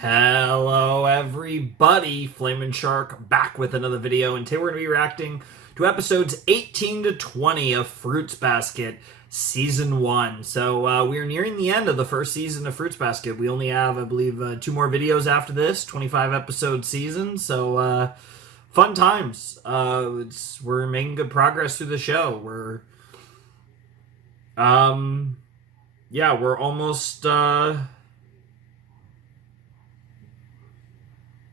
Hello everybody, Flamin' Shark back with another video, and today we're going to be reacting to episodes 18 to 20 of Fruits Basket Season 1. So we are nearing the end of the first season of Fruits Basket. We only have, I believe, 2 more videos after this, 25 episode season, so fun times. We're making good progress through the show. We're almost...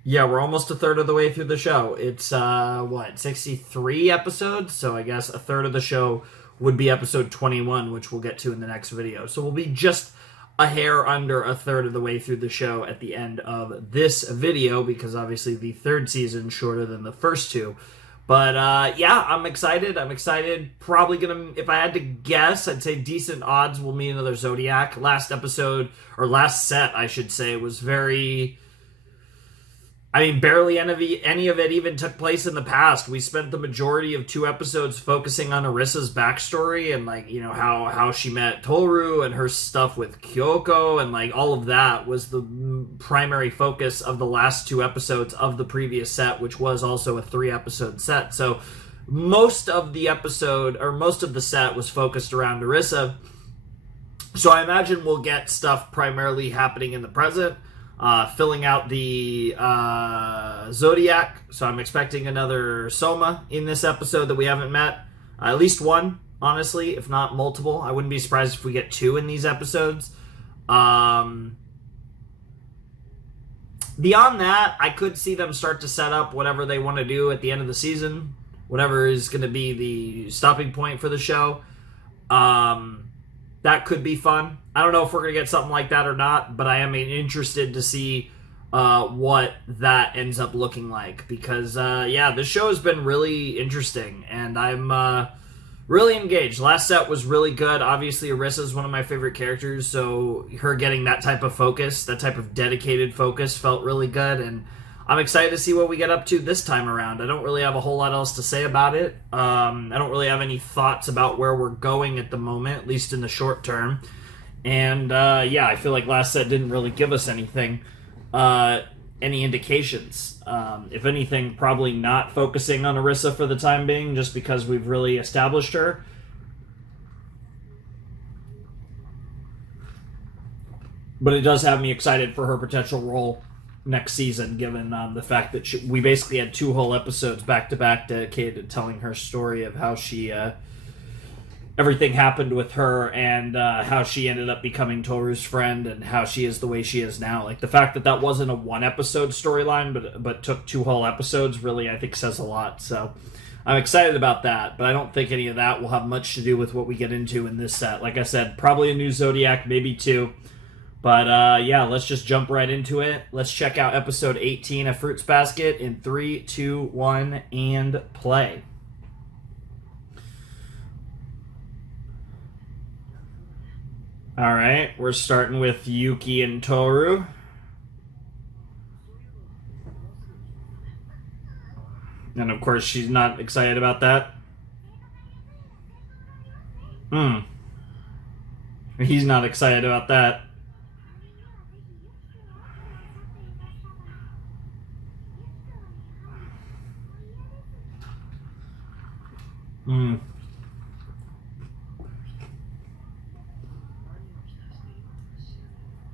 we're almost a third of the way through the show. It's, 63 episodes? So I guess a third of the show would be episode 21, which we'll get to in the next video. So we'll be just a hair under a third of the way through the show at the end of this video, because obviously the third season is shorter than the first two. But, I'm excited. Probably gonna, if I had to guess, I'd say decent odds we'll meet another Zodiac. Last set, I should say, was very... barely any of it even took place in the past. We spent the majority of 2 episodes focusing on Arissa's backstory and, how she met Toru and her stuff with Kyoko, and, all of that was the primary focus of the last 2 episodes of the previous set, which was also a 3-episode set. So most of the set was focused around Arissa. So I imagine we'll get stuff primarily happening in the present. Filling out the Zodiac, so I'm expecting another Soma in this episode that we haven't met. At least one, honestly, if not multiple. I wouldn't be surprised if we get 2 in these episodes. Beyond that, I could see them start to set up whatever they want to do at the end of the season, whatever is going to be the stopping point for the show. That could be fun. I don't know if we're going to get something like that or not, but I am interested to see what that ends up looking like. Because, this show has been really interesting, and I'm really engaged. Last set was really good. Obviously, Arissa is one of my favorite characters, so her getting that type of focus, that type of dedicated focus, felt really good, and I'm excited to see what we get up to this time around. I don't really have a whole lot else to say about it. I don't really have any thoughts about where we're going at the moment, at least in the short term. And, I feel like last set didn't really give us anything, any indications. If anything, probably not focusing on Arissa for the time being, just because we've really established her. But it does have me excited for her potential role next season, given the fact that we basically had 2 whole episodes back-to-back dedicated to telling her story of how she, everything happened with her, and how she ended up becoming Toru's friend, and how she is the way she is now. The fact that that wasn't a 1-episode storyline, but took 2 whole episodes, really, I think, says a lot. So I'm excited about that, but I don't think any of that will have much to do with what we get into in this set. Like I said, probably a new Zodiac, maybe 2. But, let's just jump right into it. Let's check out episode 18 of Fruits Basket in 3, 2, 1, and play. Alright, we're starting with Yuki and Toru. And, of course, she's not excited about that. He's not excited about that.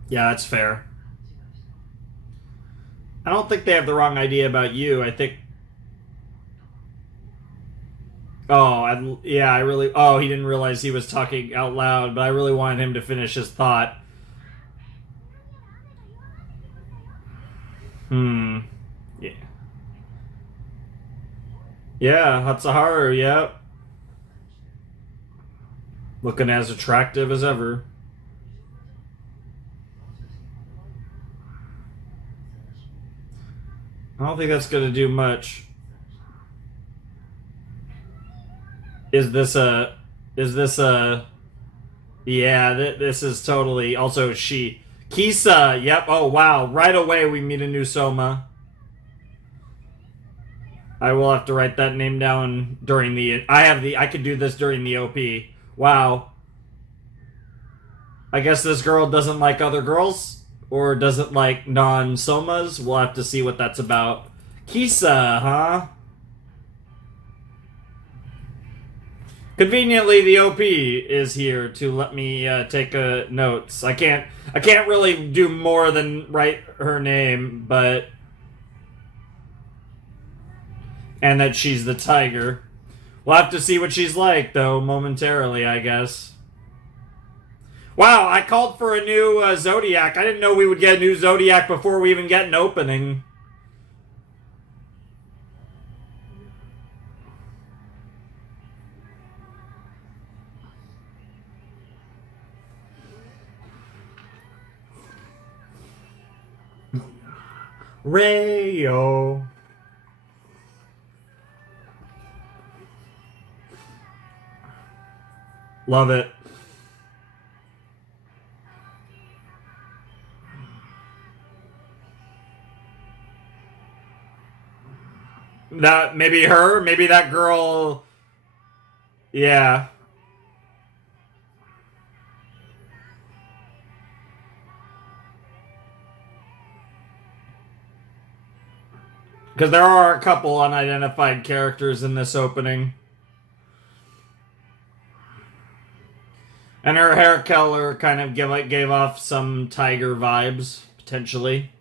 Yeah, that's fair. I don't think they have the wrong idea about you. I think... he didn't realize he was talking out loud, but I really wanted him to finish his thought. Yeah. Yeah, Hatsuharu, yep. Looking as attractive as ever. I don't think that's going to do much. Is this a... Yeah, this is totally... Also, she... Kisa, yep, oh wow. Right away we meet a new Soma. I will have to write that name down during the... I could do this during the OP. Wow. I guess this girl doesn't like other girls? or doesn't like non-somas. We'll have to see what that's about. Kisa, huh? Conveniently, the OP is here to let me take notes. I can't really do more than write her name, but and that she's the tiger. We'll have to see what she's like, though, momentarily, I guess. Wow, I called for a new Zodiac. I didn't know we would get a new Zodiac before we even get an opening. Rayo. Love it. That maybe her, maybe that girl. Yeah. Because there are a couple unidentified characters in this opening. And her hair color kind of gave off some tiger vibes, potentially.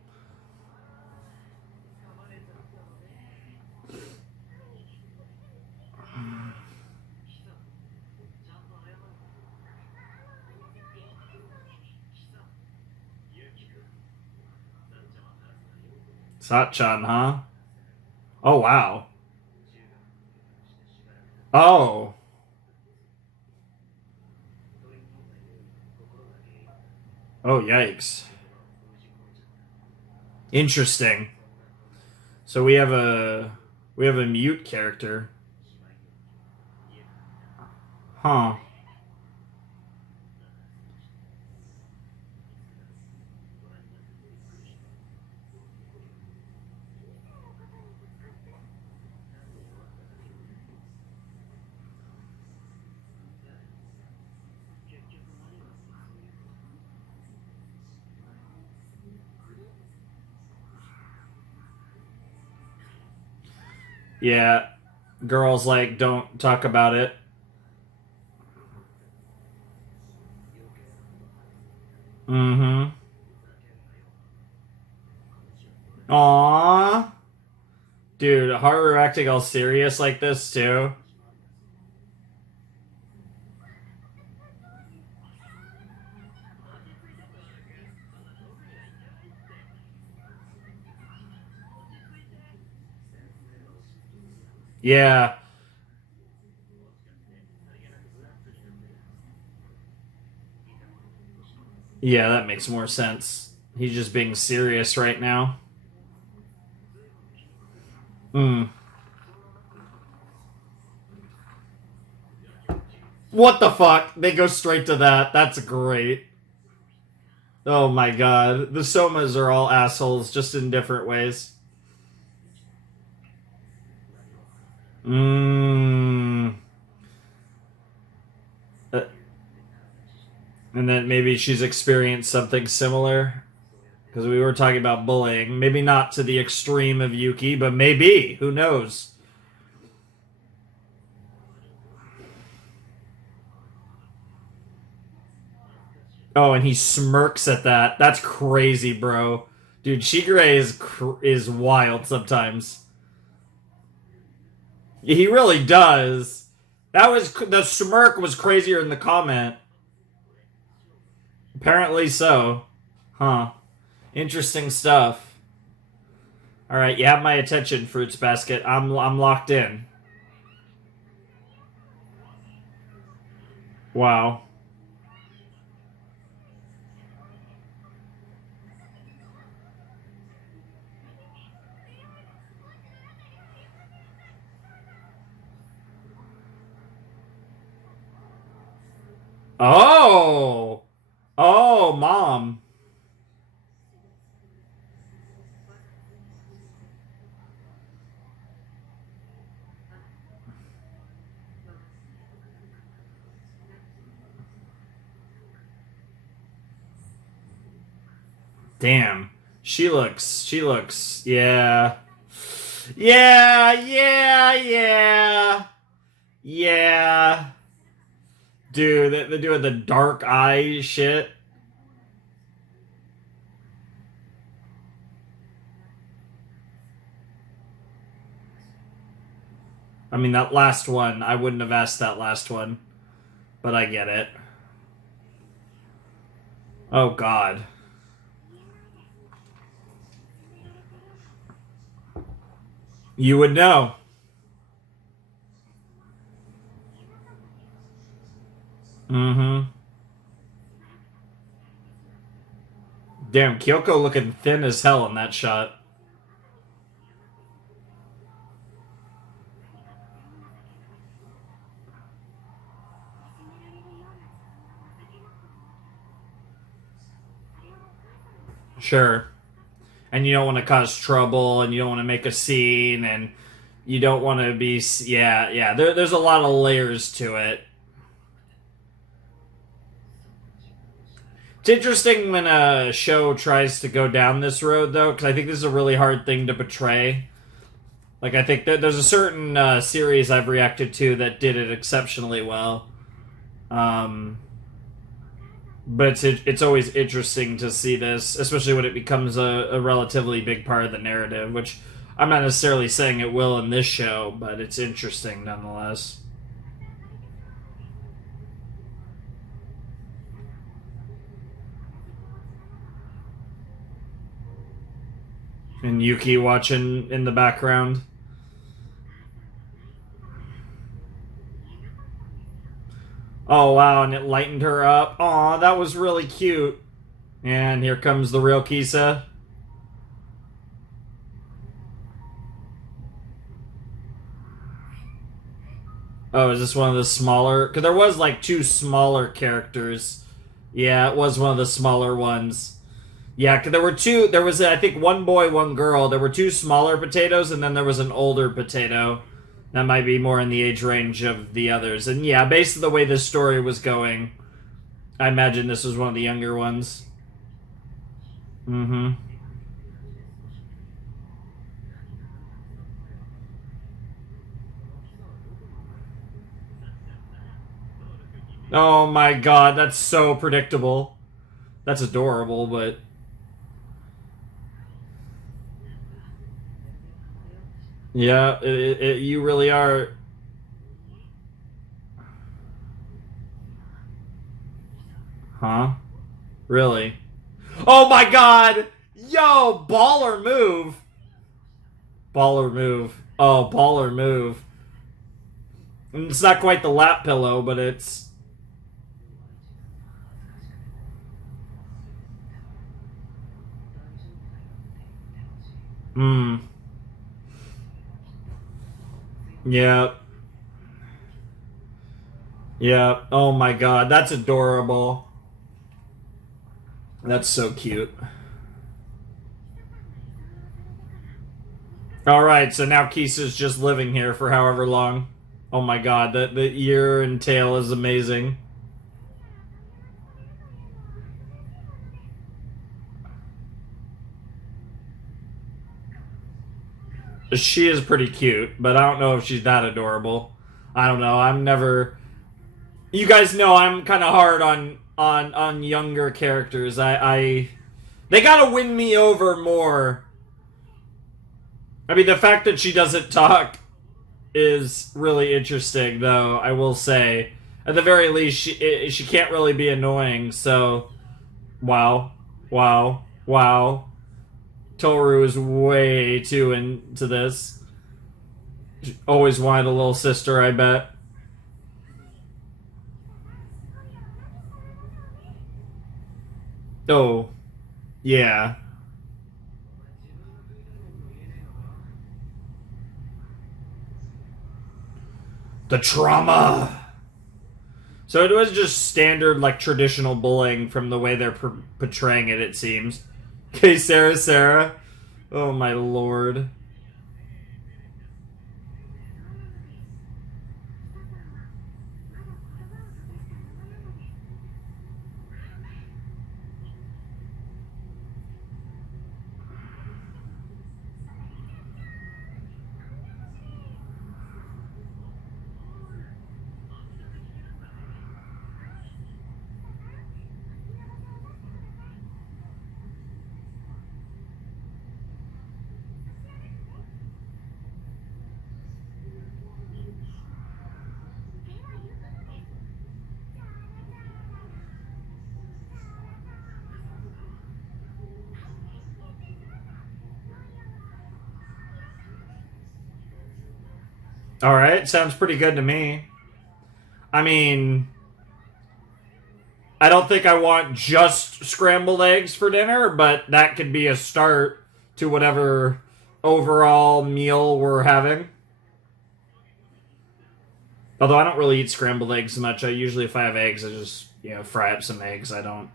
Satchan, huh? Oh, wow. Oh. Oh, yikes. Interesting. So we have a mute character. Huh. Yeah. Girls like don't talk about it. Mm-hmm. Aww. Dude, Haru acting all serious like this too. Yeah. Yeah, that makes more sense. He's just being serious right now. Hmm. What the fuck? They go straight to that. That's great. Oh my god. The Somas are all assholes, just in different ways. Mmm. And then maybe she's experienced something similar. Because we were talking about bullying. Maybe not to the extreme of Yuki, but maybe. Who knows? Oh, and he smirks at that. That's crazy, bro. Dude, Shigure is wild sometimes. He really does. That was the smirk was crazier in the comment. Apparently so. Huh. Interesting stuff. All right, you have my attention, Fruits Basket. I'm locked in. Wow. Oh. Oh, mom. Damn. She looks, yeah. Yeah, yeah, yeah. Yeah. Dude, they're doing the dark eye shit. I mean, that last one, I wouldn't have asked that last one, but I get it. Oh, God. You would know. Mm-hmm. Damn, Kyoko looking thin as hell in that shot. Sure. And you don't want to cause trouble, and you don't want to make a scene, and you don't want to be... Yeah, yeah. There's a lot of layers to it. It's interesting when a show tries to go down this road, though, because I think this is a really hard thing to portray. Like, I think that there's a certain series I've reacted to that did it exceptionally well. Um, but it's always interesting to see this, especially when it becomes a relatively big part of the narrative, which I'm not necessarily saying it will in this show, but it's interesting nonetheless. And Yuki watching in the background. Oh, wow, and it lightened her up. Aw, that was really cute. And here comes the real Kisa. Oh, is this one of the smaller? Because there was, like, two smaller characters. Yeah, it was one of the smaller ones. Yeah, because there were two... There was, I think, one boy, one girl. There were two smaller potatoes, and then there was an older potato. That might be more in the age range of the others. And yeah, based on the way this story was going, I imagine this was one of the younger ones. Mm-hmm. Oh my god, that's so predictable. That's adorable, but... Yeah, you really are... Huh? Really? Oh my god! Yo, baller move! Baller move. Oh, baller move. It's not quite the lap pillow, but it's... Hmm. Yeah. Yeah. Oh my god, that's adorable. That's so cute. Alright, so now Kisa's just living here for however long. Oh my god, the ear and tail is amazing. She is pretty cute, but I don't know if she's that adorable. I don't know. I'm never... You guys know I'm kind of hard on younger characters. They gotta win me over more. I mean, the fact that she doesn't talk is really interesting, though, I will say. At the very least, she can't really be annoying, so... Wow. Wow. Wow. Toru is way too into this. She always wanted a little sister, I bet. Oh. Yeah. The trauma! So it was just standard, like, traditional bullying from the way they're portraying it, it seems. Okay, Sarah. Oh my lord. All right, sounds pretty good to me. I mean, I don't think I want just scrambled eggs for dinner, but that could be a start to whatever overall meal we're having. Although I don't really eat scrambled eggs much. I usually, if I have eggs, I just, fry up some eggs. I don't.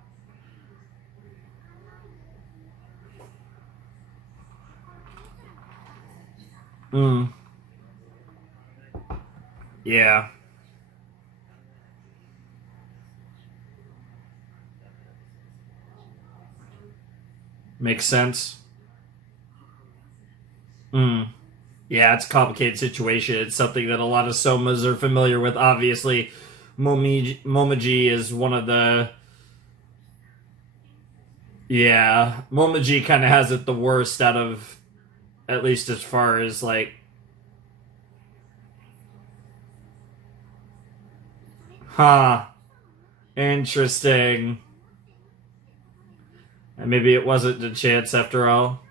Mm. Yeah. Makes sense. Mm. Yeah, it's a complicated situation. It's something that a lot of somas are familiar with. Obviously, Momiji is one of the. Yeah, Momiji kind of has it the worst out of, at least as far as like. Huh. Interesting. And maybe it wasn't a chance after all.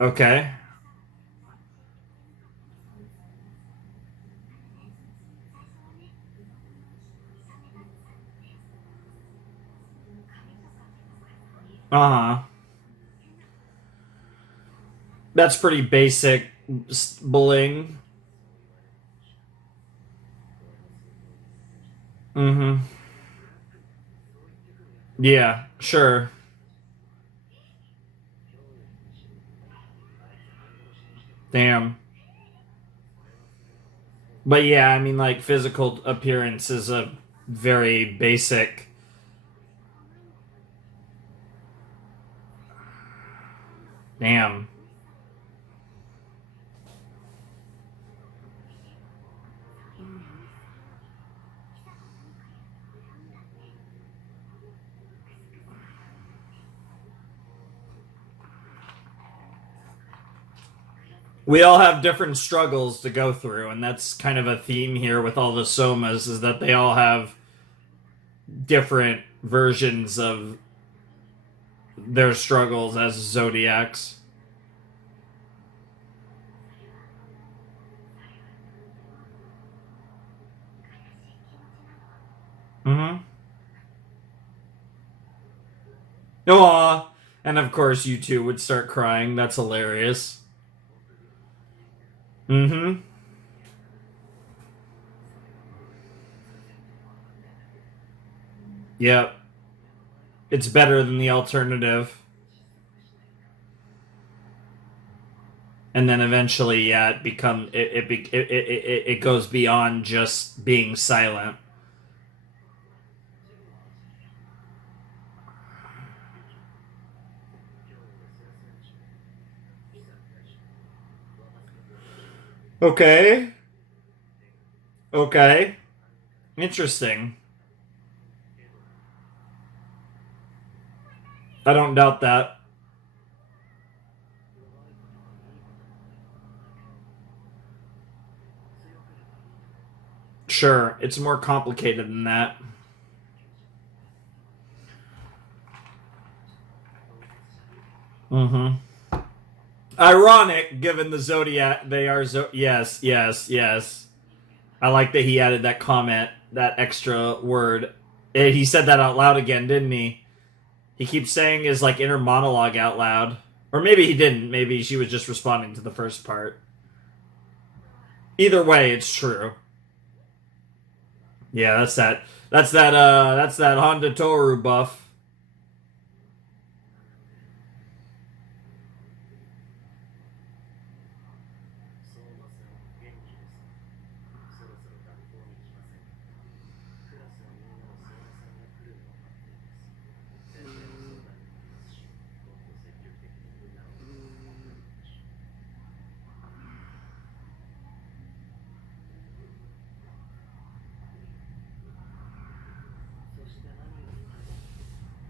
Okay. Uh huh. That's pretty basic bullying. Mm hmm. Yeah, sure. Damn. But yeah, I mean, like, physical appearance is a very basic. Damn. We all have different struggles to go through, and that's kind of a theme here with all the somas, is that they all have different versions of their struggles as zodiacs. Mm-hmm. Aw. And of course, you two would start crying. That's hilarious. Mm-hmm. Yep. It's better than the alternative. And then eventually, yeah, it goes beyond just being silent. Okay. Okay. Interesting. I don't doubt that. Sure, it's more complicated than that. Mm-hmm. Ironic, given the zodiac, they are yes, yes, yes. I like that he added that comment, that extra word. He said that out loud again, didn't he? He keeps saying his like inner monologue out loud, or maybe he didn't. Maybe she was just responding to the first part. Either way, it's true. Yeah, that's that. That's that Honda Toru buff.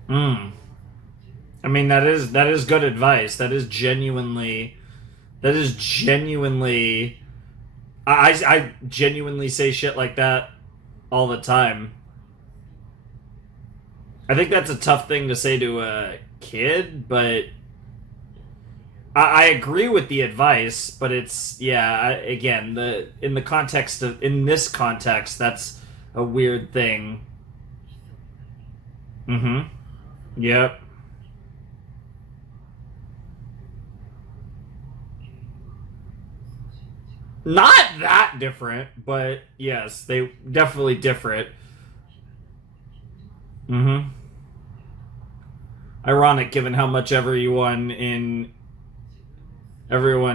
Mm. I mean, that is good advice. That is genuinely That is genuinely... I genuinely say shit like that all the time. I think that's a tough thing to say to a kid, but I agree with the advice. But it's again, in this context, that's a weird thing. Mm-hmm. Yep. Not that different, but yes, they definitely different. Mm-hmm. Ironic, given how much everyone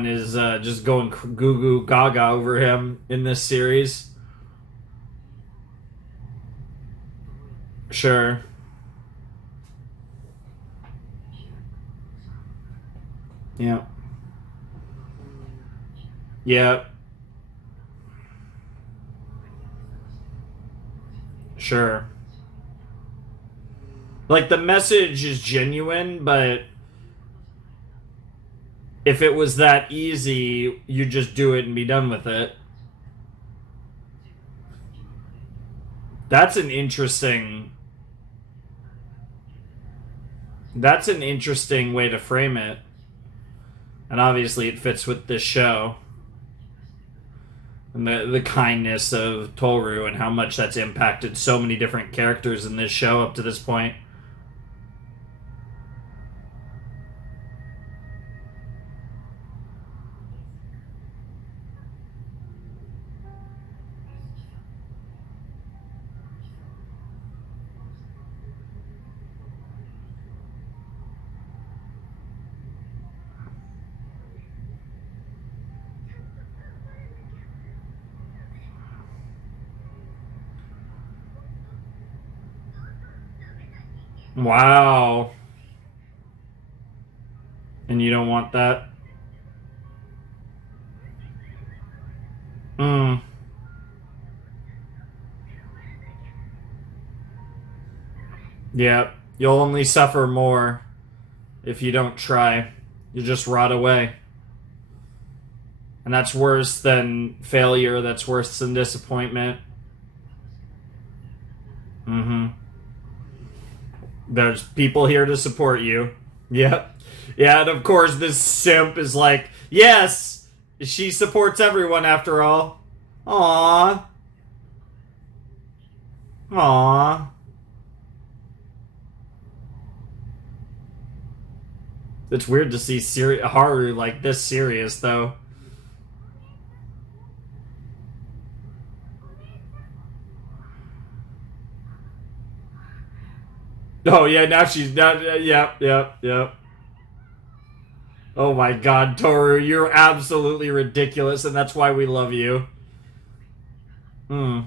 is just going goo goo gaga over him in this series. Sure. Yeah. Yeah. Sure. Like, the message is genuine, but if it was that easy, you just do it and be done with it. That's an interesting that's an interesting way to frame it. And obviously it fits with this show. And the kindness of Toru and how much that's impacted so many different characters in this show up to this point. Wow. And you don't want that? Hmm. Yeah. You'll only suffer more if you don't try. You just rot away. And that's worse than failure. That's worse than disappointment. Mm-hmm. There's people here to support you. Yep. Yeah, and of course this simp is like, yes, she supports everyone after all. Aww. Aww. It's weird to see Haru like this serious, though. Oh yeah, now she's not. Yep. Oh my God, Toru, you're absolutely ridiculous, and that's why we love you. Hmm.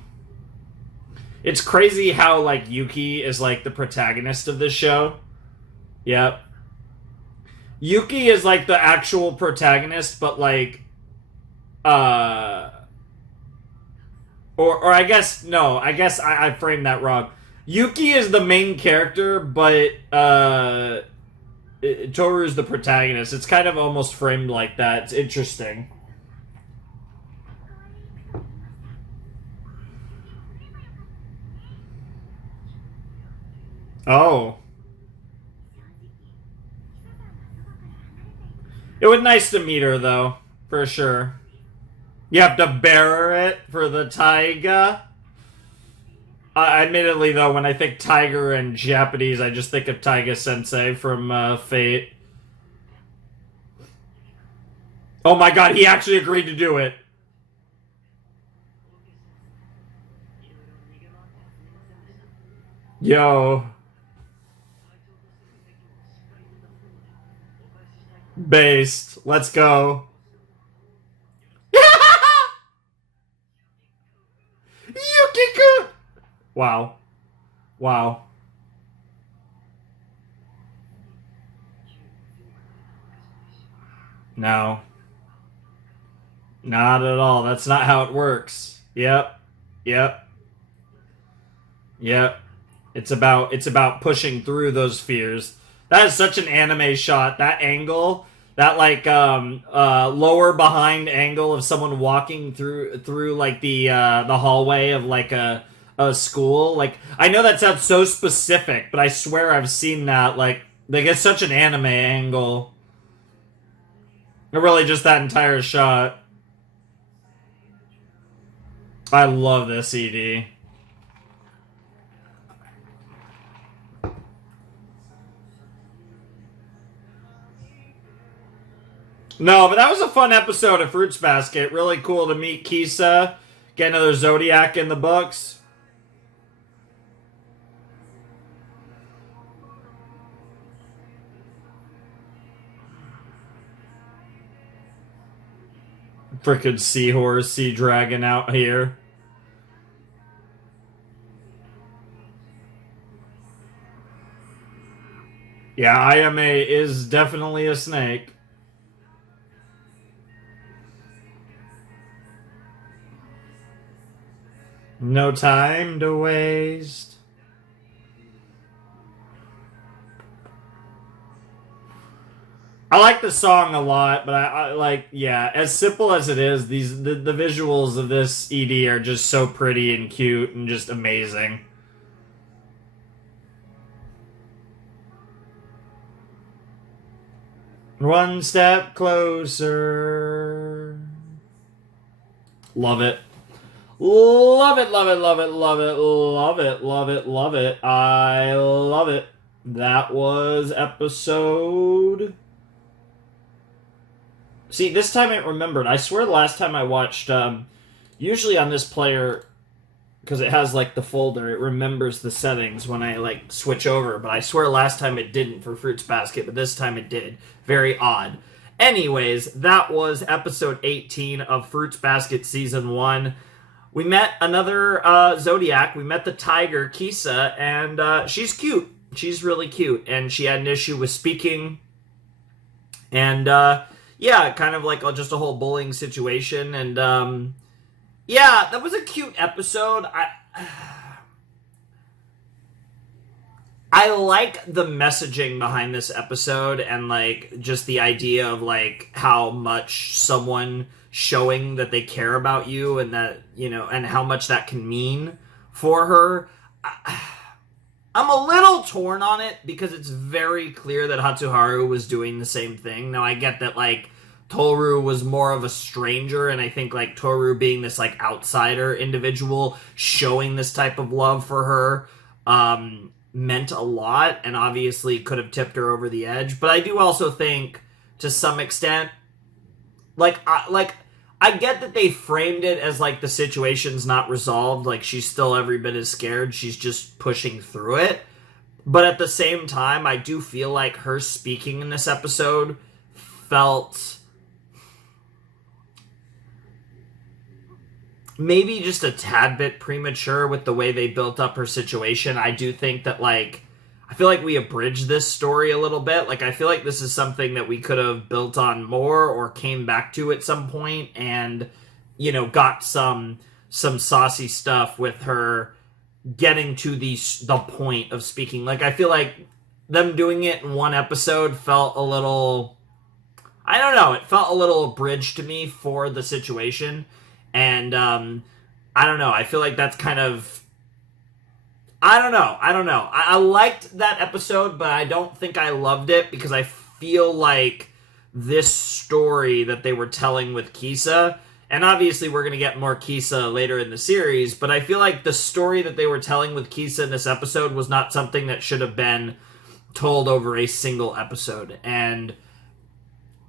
It's crazy how like Yuki is like the protagonist of this show. Yep. Yuki is like the actual protagonist, but like, or I guess no, I guess I framed that wrong. Yuki is the main character, but Toru is the protagonist. It's kind of almost framed like that. It's interesting. Oh. It was nice to meet her, though, for sure. You have to bear it for the taiga. Admittedly, though, when I think tiger in Japanese, I just think of Taiga Sensei from Fate. Oh my God, he actually agreed to do it. Yo. Based. Let's go. Yukiko! Wow. Wow. No. Not at all. That's not how it works. Yep. Yep. Yep. It's about pushing through those fears. That is such an anime shot. That angle, that like lower behind angle of someone walking through like the hallway of like a school. Like I know that sounds so specific, but I swear I've seen that. Like it's such an anime angle. Or really just that entire shot. I love this CD. No, but that was a fun episode of Fruits Basket. Really cool to meet Kisa, get another Zodiac in the books. Frickin' seahorse, sea dragon out here. Yeah, Ayame is definitely a snake. No time to waste. I like the song a lot, but I like, yeah, as simple as it is, the visuals of this ED are just so pretty and cute and just amazing. One step closer. Love it. Love it, love it, love it, love it, love it, love it, love it. I love it. That was episode. See, this time it remembered. I swear the last time I watched, usually on this player, because it has like the folder, it remembers the settings when I like switch over, but I swear last time it didn't for Fruits Basket, but this time it did. Very odd. Anyways, that was episode 18 of Fruits Basket Season 1. We met another Zodiac. We met the tiger, Kisa, and she's cute. She's really cute, and she had an issue with speaking, and yeah, kind of like just a whole bullying situation, and yeah, that was a cute episode. I like the messaging behind this episode, and like just the idea of like how much someone showing that they care about you, and that, you know, and how much that can mean for her. I'm a little torn on it because it's very clear that Hatsuharu was doing the same thing. Now I get that like Toru was more of a stranger, and I think like Toru being this like outsider individual showing this type of love for her meant a lot, and obviously could have tipped her over the edge. But I do also think to some extent, I get that they framed it as like the situation's not resolved, like she's still every bit as scared, she's just pushing through it. But at the same time, I do feel like her speaking in this episode felt maybe just a tad bit premature with the way they built up her situation. I do think that, like, I feel like we abridged this story a little bit. Like, I feel like this is something that we could have built on more or came back to at some point and, you know, got some saucy stuff with her getting to the point of speaking. Like, I feel like them doing it in one episode felt a little, I don't know, it felt a little abridged to me for the situation. And, I don't know, I feel like that's kind of, I don't know. I liked that episode, but I don't think I loved it because I feel like this story that they were telling with Kisa, and obviously we're going to get more Kisa later in the series, but I feel like the story that they were telling with Kisa in this episode was not something that should have been told over a single episode. And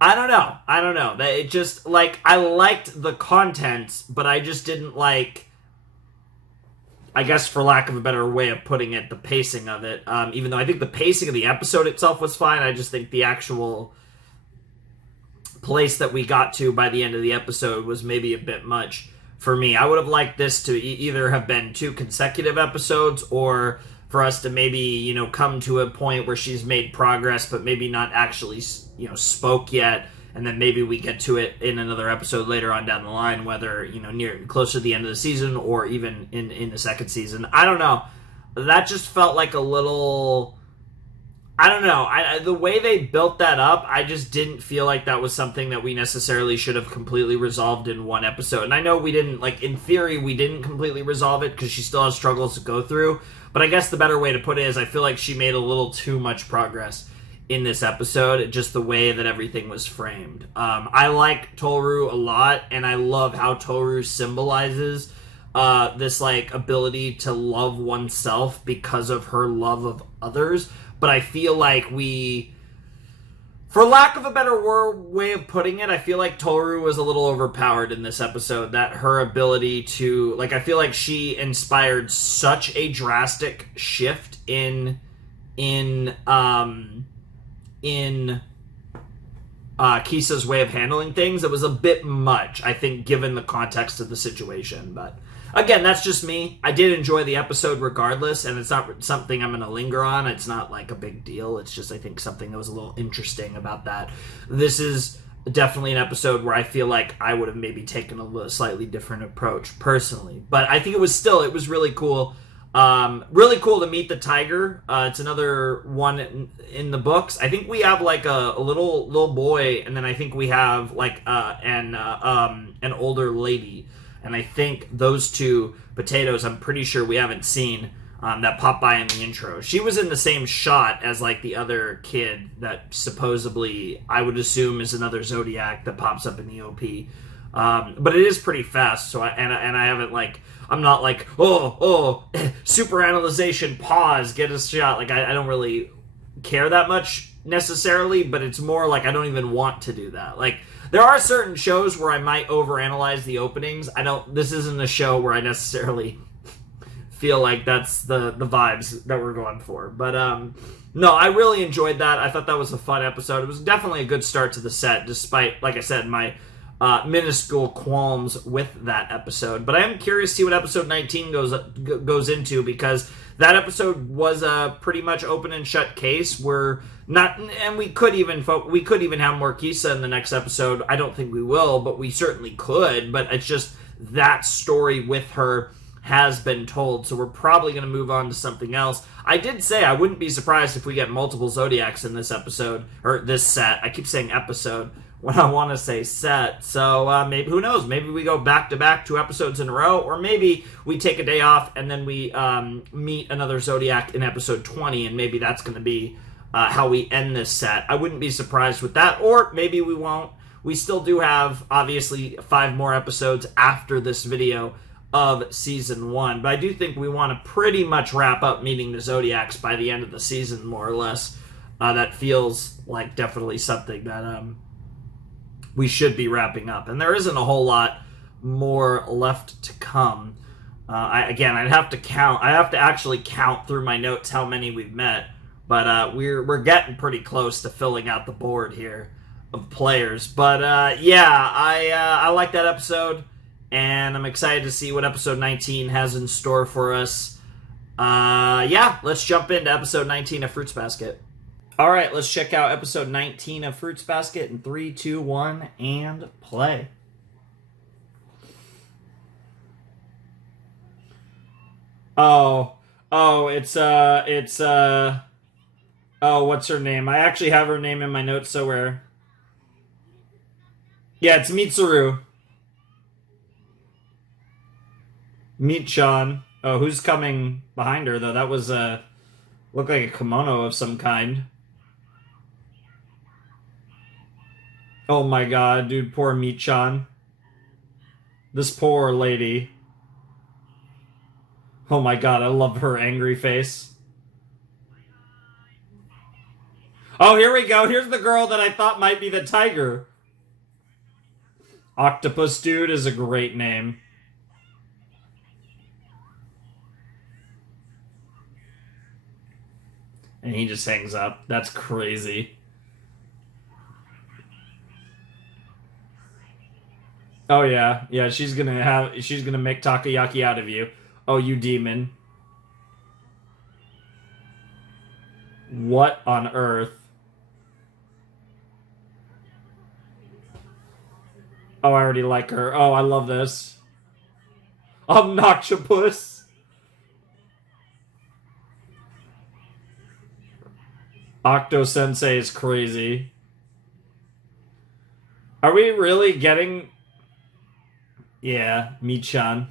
I don't know. That it just, like, I liked the content, but I just didn't like, I guess for lack of a better way of putting it, the pacing of it. Even though I think the pacing of the episode itself was fine, I just think the actual place that we got to by the end of the episode was maybe a bit much for me. I would have liked this to either have been 2 consecutive episodes, or for us to maybe, you know, come to a point where she's made progress, but maybe not actually, you know, spoke yet. And then maybe we get to it in another episode later on down the line, whether, you know, near closer to the end of the season or even in the second season. I don't know. That just felt like a little, I don't know. The way they built that up, I just didn't feel like that was something that we necessarily should have completely resolved in one episode. And I know we didn't, like, in theory, we didn't completely resolve it because she still has struggles to go through. But I guess the better way to put it is I feel like she made a little too much progress in this episode, just the way that everything was framed. I like Toru a lot, and I love how Toru symbolizes this, like, ability to love oneself because of her love of others. But I feel like we, for lack of a better way of putting it, I feel like Toru was a little overpowered in this episode. That her ability to, like, I feel like she inspired such a drastic shift in Kisa's way of handling things. It was a bit much, I think, given the context of the situation. But again, that's just me. I did enjoy the episode regardless, and it's not something I'm going to linger on. It's not like a big deal. It's just, I think, something that was a little interesting about that. This is definitely an episode where I feel like I would have maybe taken a slightly different approach personally. But I think it was really cool. Really cool to meet the tiger. It's another one in the books. I think we have like a little boy, and then I think we have like an older lady. And I think those two potatoes, I'm pretty sure we haven't seen, that pop by in the intro. She was in the same shot as like the other kid that supposedly I would assume is another Zodiac that pops up in the OP. But it is pretty fast, so I haven't like, I'm not like, super analyzation, pause, get a shot. Like, I don't really care that much necessarily, but it's more like I don't even want to do that. Like, there are certain shows where I might overanalyze the openings. This isn't a show where I necessarily feel like that's the vibes that we're going for. But, no, I really enjoyed that. I thought that was a fun episode. It was definitely a good start to the set, despite, like I said, my minuscule qualms with that episode. But I am curious to see what episode 19 goes into, because that episode was a pretty much open and shut case. We could even have more Kisa in the next episode. I don't think we will, but we certainly could. But it's just that story with her has been told, so we're probably going to move on to something else. I did say I wouldn't be surprised if we get multiple Zodiacs in this episode, or this set. I keep saying episode when I want to say set. So maybe, who knows, maybe we go back-to-back 2 episodes in a row, or maybe we take a day off and then we meet another Zodiac in episode 20, and maybe that's going to be how we end this set. I wouldn't be surprised with that, or maybe we won't. We still do have, obviously, 5 more episodes after this video of Season 1, but I do think we want to pretty much wrap up meeting the Zodiacs by the end of the season, more or less. That feels like definitely something that we should be wrapping up, and there isn't a whole lot more left to come. I'd have to count. I have to actually count through my notes how many we've met, but we're getting pretty close to filling out the board here of players. But I like that episode, and I'm excited to see what episode 19 has in store for us. Let's jump into episode 19 of Fruits Basket. All right, let's check out episode 19 of Fruits Basket in 3, 2, 1, and play. What's her name? I actually have her name in my notes somewhere. Yeah, it's Mitsuru. Michan. Oh, who's coming behind her, though? That was, looked like a kimono of some kind. Oh my god, dude, poor Michan. This poor lady. Oh my god, I love her angry face. Oh, here we go. Here's the girl that I thought might be the tiger. Octopus Dude is a great name. And he just hangs up. That's crazy. Oh yeah, she's gonna make takoyaki out of you. Oh, you demon. What on earth? Oh, I already like her. Oh, I love this. Obnoxipus. Octo Sensei is crazy. Are we really getting... Yeah, Michan.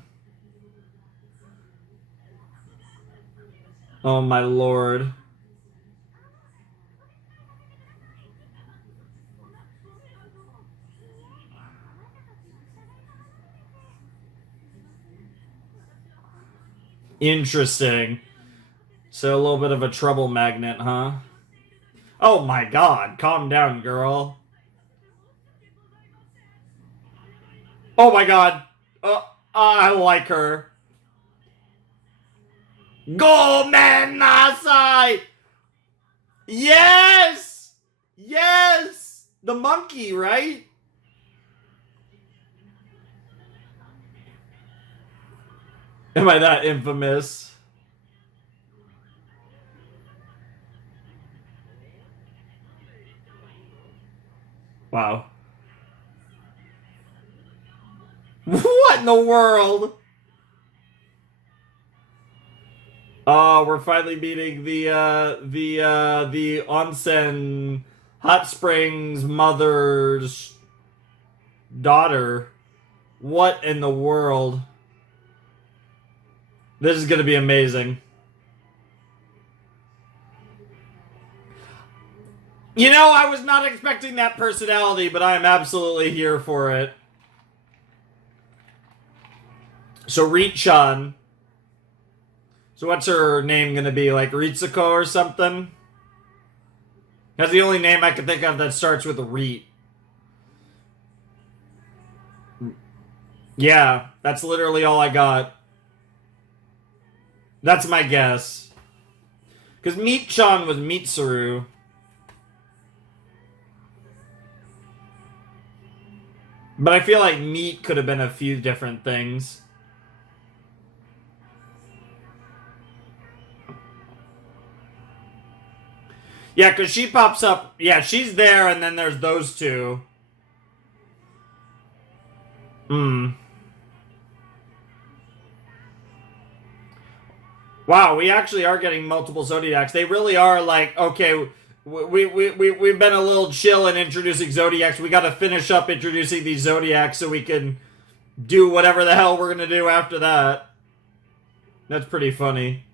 Oh my lord. Interesting. So a little bit of a trouble magnet, huh? Oh my god, calm down, girl. Oh my god. I like her. Gomen Nasai! Yes! Yes! The monkey, right? Am I that infamous? Wow. What in the world? Oh, we're finally meeting the onsen hot springs mother's daughter. What in the world? This is gonna be amazing. You know, I was not expecting that personality, but I am absolutely here for it. So Reet-chan. So what's her name gonna be? Like Ritsuko or something? That's the only name I can think of that starts with a Reet. Yeah, that's literally all I got. That's my guess. Because Meat-chan was Mitsuru. But I feel like meat could have been a few different things. Yeah, because she pops up. Yeah, she's there, and then there's those two. Hmm. Wow, we actually are getting multiple Zodiacs. They really are like, okay, we've been a little chill in introducing Zodiacs. We got to finish up introducing these Zodiacs so we can do whatever the hell we're going to do after that. That's pretty funny.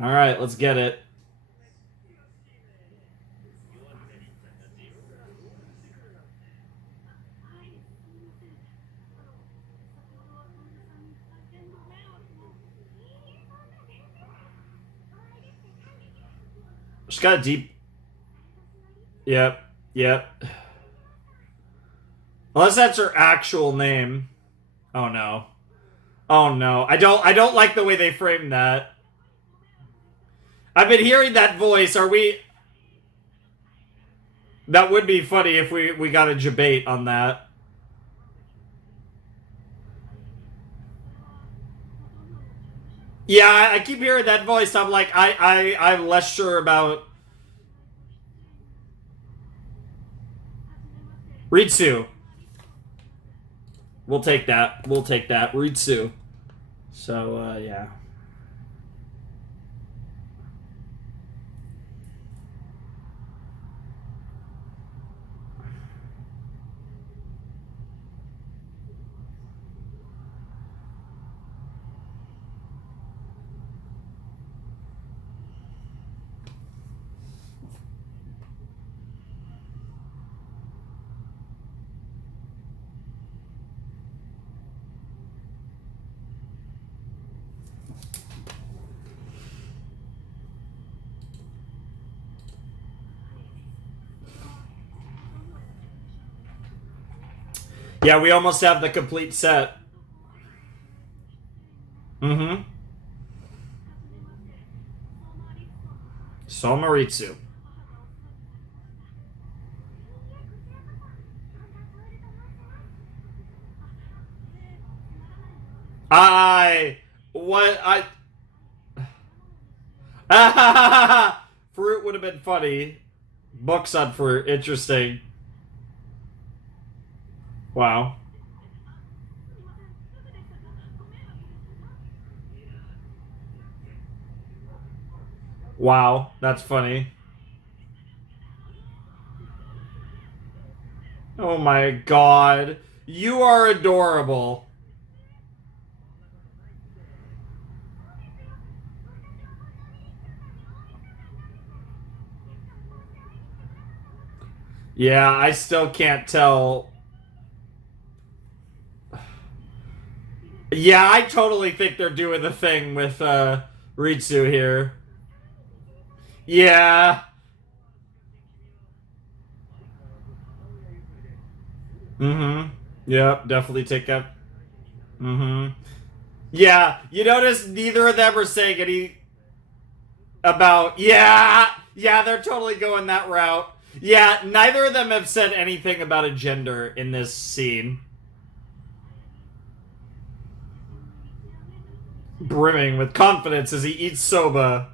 All right, let's get it. She's got a deep... Yep, yep. Unless that's her actual name. Oh no. Oh no. I don't like the way they framed that. I've been hearing that voice. Are we... That would be funny if we got a debate on that. Yeah, I keep hearing that voice. I'm like, I'm less sure about... Ritsu. We'll take that. We'll take that. Ritsu. So, yeah. Yeah, we almost have the complete set. Mm-hmm. Somaritsu. What Fruit would have been funny. Books on fruit, interesting. Wow. Wow, that's funny. Oh my god. You are adorable. Yeah, I still can't tell. Yeah, I totally think they're doing the thing with Ritsu here. Yeah. Mm-hmm. Yep, definitely take that. Mm-hmm. Yeah, you notice neither of them are saying any about. Yeah, yeah, they're totally going that route. Yeah, neither of them have said anything about a gender in this scene. Brimming with confidence as he eats soba.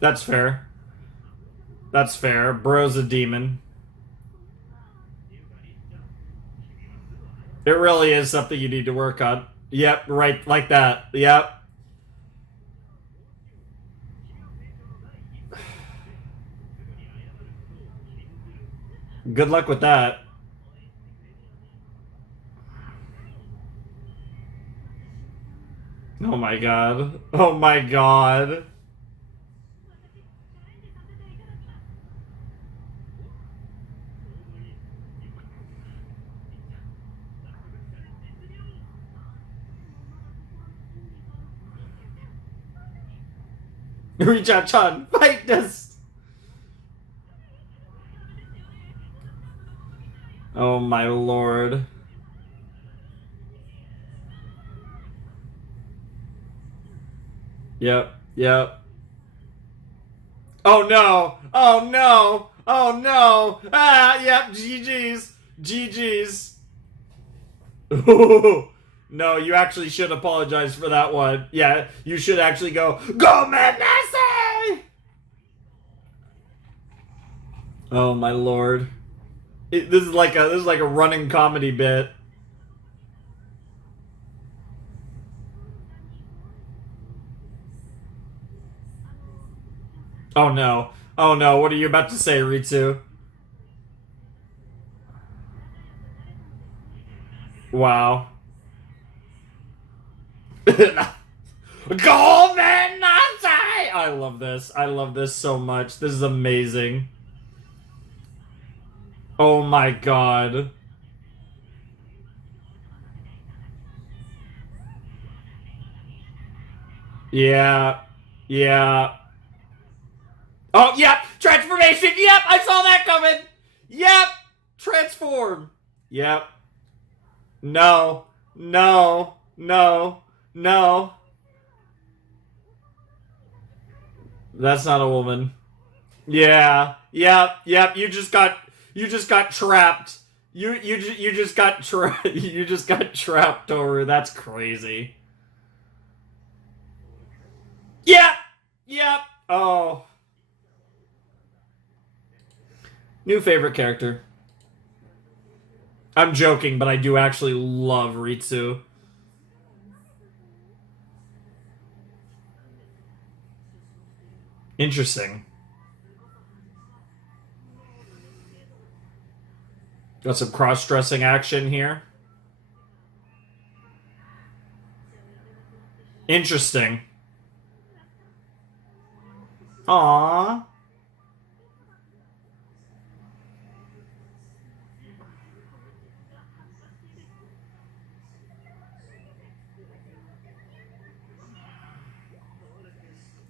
That's fair. That's fair. Bro's a demon. It really is something you need to work on. Yep, right, like that. Yep. Good luck with that. Oh my god. Oh my god. Richa-chan, fight this! Oh my lord. Yep, yep. Oh no! Oh no! Oh no! Ah, yep, GG's. GG's. No, you actually should apologize for that one. Yeah, you should actually go, Go Messi! Oh my lord. This is like a running comedy bit. Oh no. Oh no, what are you about to say, Ritsu? Wow. Golden Nazi! I love this. I love this so much. This is amazing. Oh my god. Yeah. Yeah. Oh, yep. Transformation. Yep. I saw that coming. Yep. Transform. Yep. No. No. No. No. That's not a woman. Yeah. Yep. Yep. You just got trapped. You just got you just got trapped over. That's crazy. Yep. Yep. Oh. New favorite character. I'm joking, but I do actually love Ritsu. Interesting. Got some cross-dressing action here. Interesting. Aww.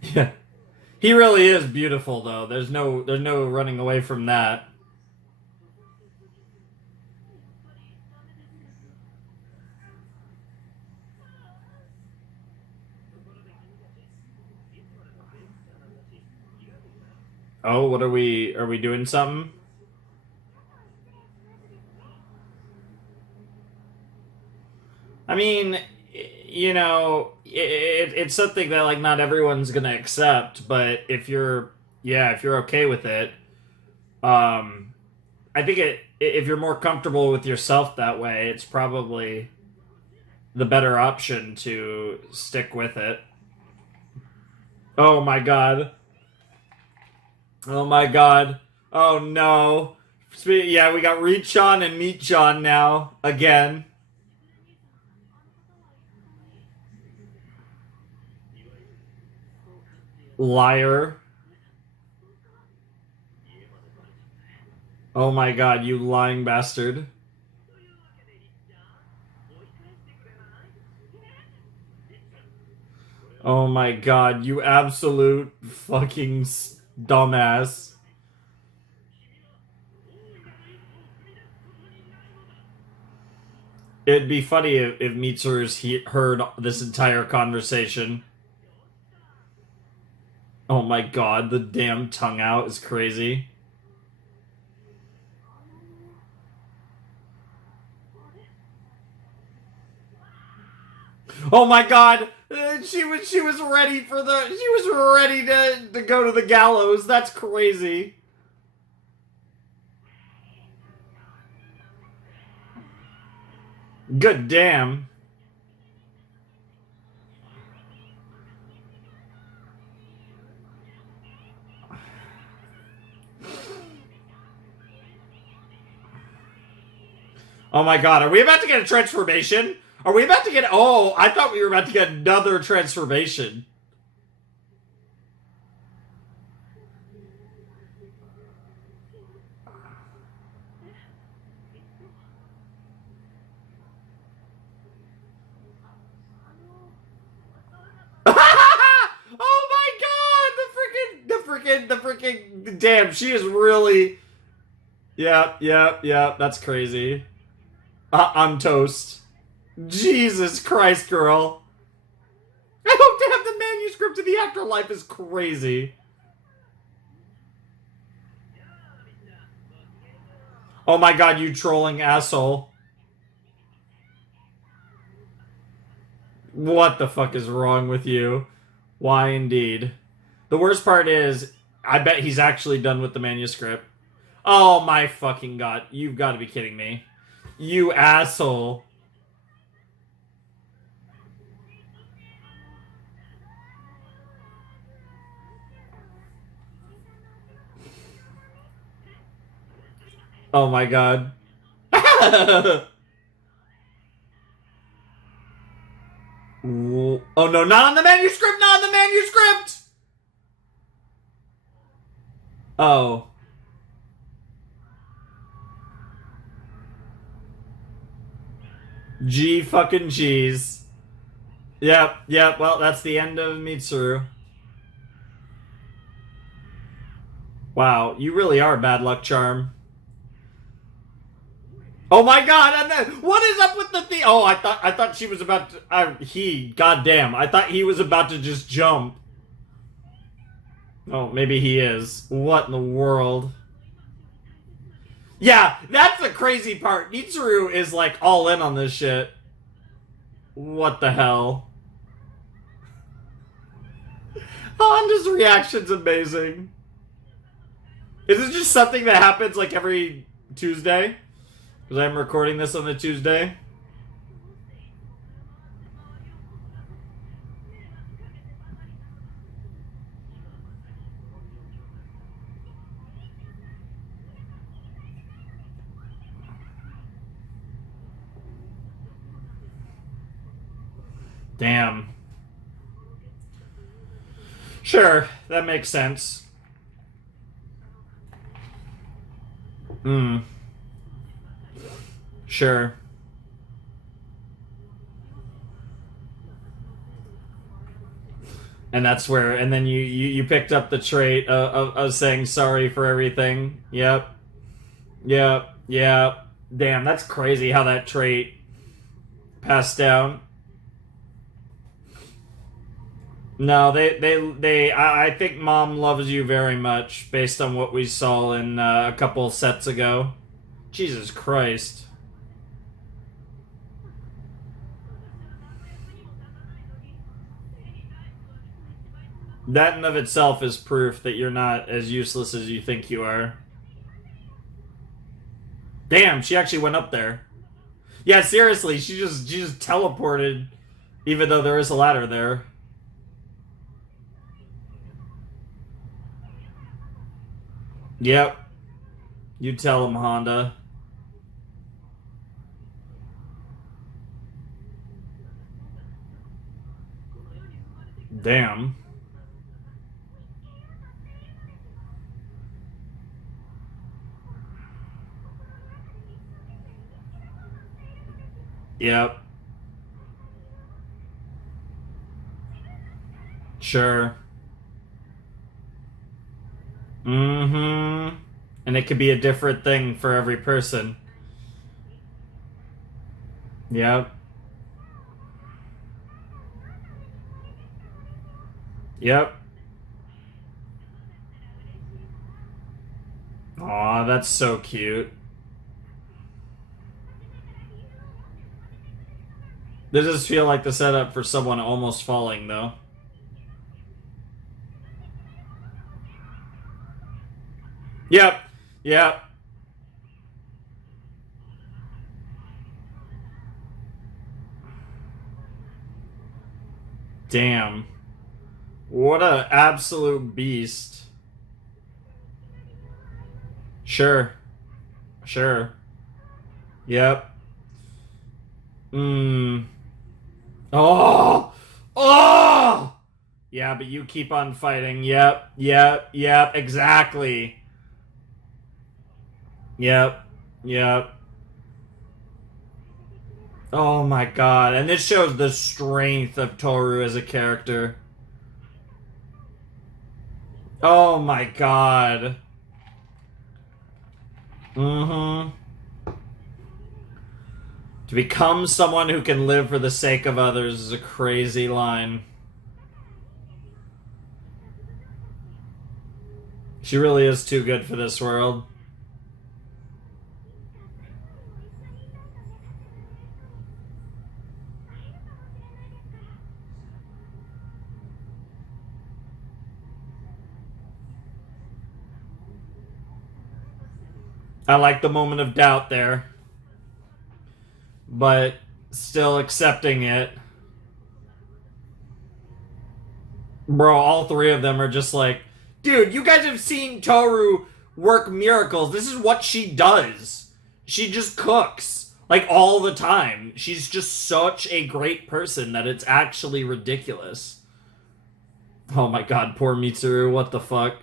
Yeah. He really is beautiful though. There's no running away from that. Oh, what are we doing something? I mean, it's something that like not everyone's gonna accept, but if you're okay with it, um, I think if you're more comfortable with yourself that way, it's probably the better option to stick with it. Oh my god. Oh my god. Oh no. Yeah, we got Reach-on and Meat-on now. Again. Liar. Oh my god, you lying bastard. Oh my god, you absolute fucking dumbass. It'd be funny if Mitsuru's heard this entire conversation. Oh my god, the damn tongue out is crazy. Oh my god! She was ready for she was ready to go to the gallows. That's crazy. Good damn. Oh my god, are we about to get a transformation? Are we about to get... Oh, I thought we were about to get another transformation. Oh my god! The freaking... Damn, she is really... Yep, that's crazy. I'm toast. Jesus Christ, girl. I hope to have the manuscript of the afterlife is crazy. Oh my god, you trolling asshole. What the fuck is wrong with you? Why indeed? The worst part is, I bet he's actually done with the manuscript. Oh my fucking god. You've got to be kidding me. You asshole. Oh my god. Oh no, not on the manuscript! Not on the manuscript! Oh. G fucking G's. Yep, well, that's the end of Mitsuru. Wow, you really are bad luck charm. Oh my god, and then, what is up with the thing? Oh, I thought she was about to, goddamn, I thought he was about to just jump. Oh, maybe he is. What in the world? Yeah, that's the crazy part. Mitsuru is like all in on this shit. What the hell? Honda's reaction's amazing. Is it just something that happens like every Tuesday? Because I'm recording this on a Tuesday. Damn. Sure, that makes sense. Sure. And that's where, and then you picked up the trait of saying sorry for everything. Yep. Damn, that's crazy how that trait passed down. No, I think Mom loves you very much based on what we saw in a couple sets ago. Jesus Christ. That in of itself is proof that you're not as useless as you think you are. Damn, she actually went up there. Yeah, seriously, she just teleported, even though there is a ladder there. Yep. You tell him, Honda. Damn. Yep. Sure. Mm-hmm. And it could be a different thing for every person. Yep. Yep. Aw, that's so cute. This does feel like the setup for someone almost falling, though. Yep. Yep. Damn. What a absolute beast. Sure. Sure. Yep. Mmm. Oh! Oh! Yeah, but you keep on fighting. Yep. Yep. Yep. Exactly. Yep. Yep. Oh my god. And this shows the strength of Toru as a character. Oh my god. Mm-hmm. To become someone who can live for the sake of others is a crazy line. She really is too good for this world. I like the moment of doubt there, but still accepting it. Bro, all three of them are just like, dude, you guys have seen Toru work miracles. This is what she does. She just cooks, like, all the time. She's just such a great person that it's actually ridiculous. Oh my god, poor Mitsuru, what the fuck?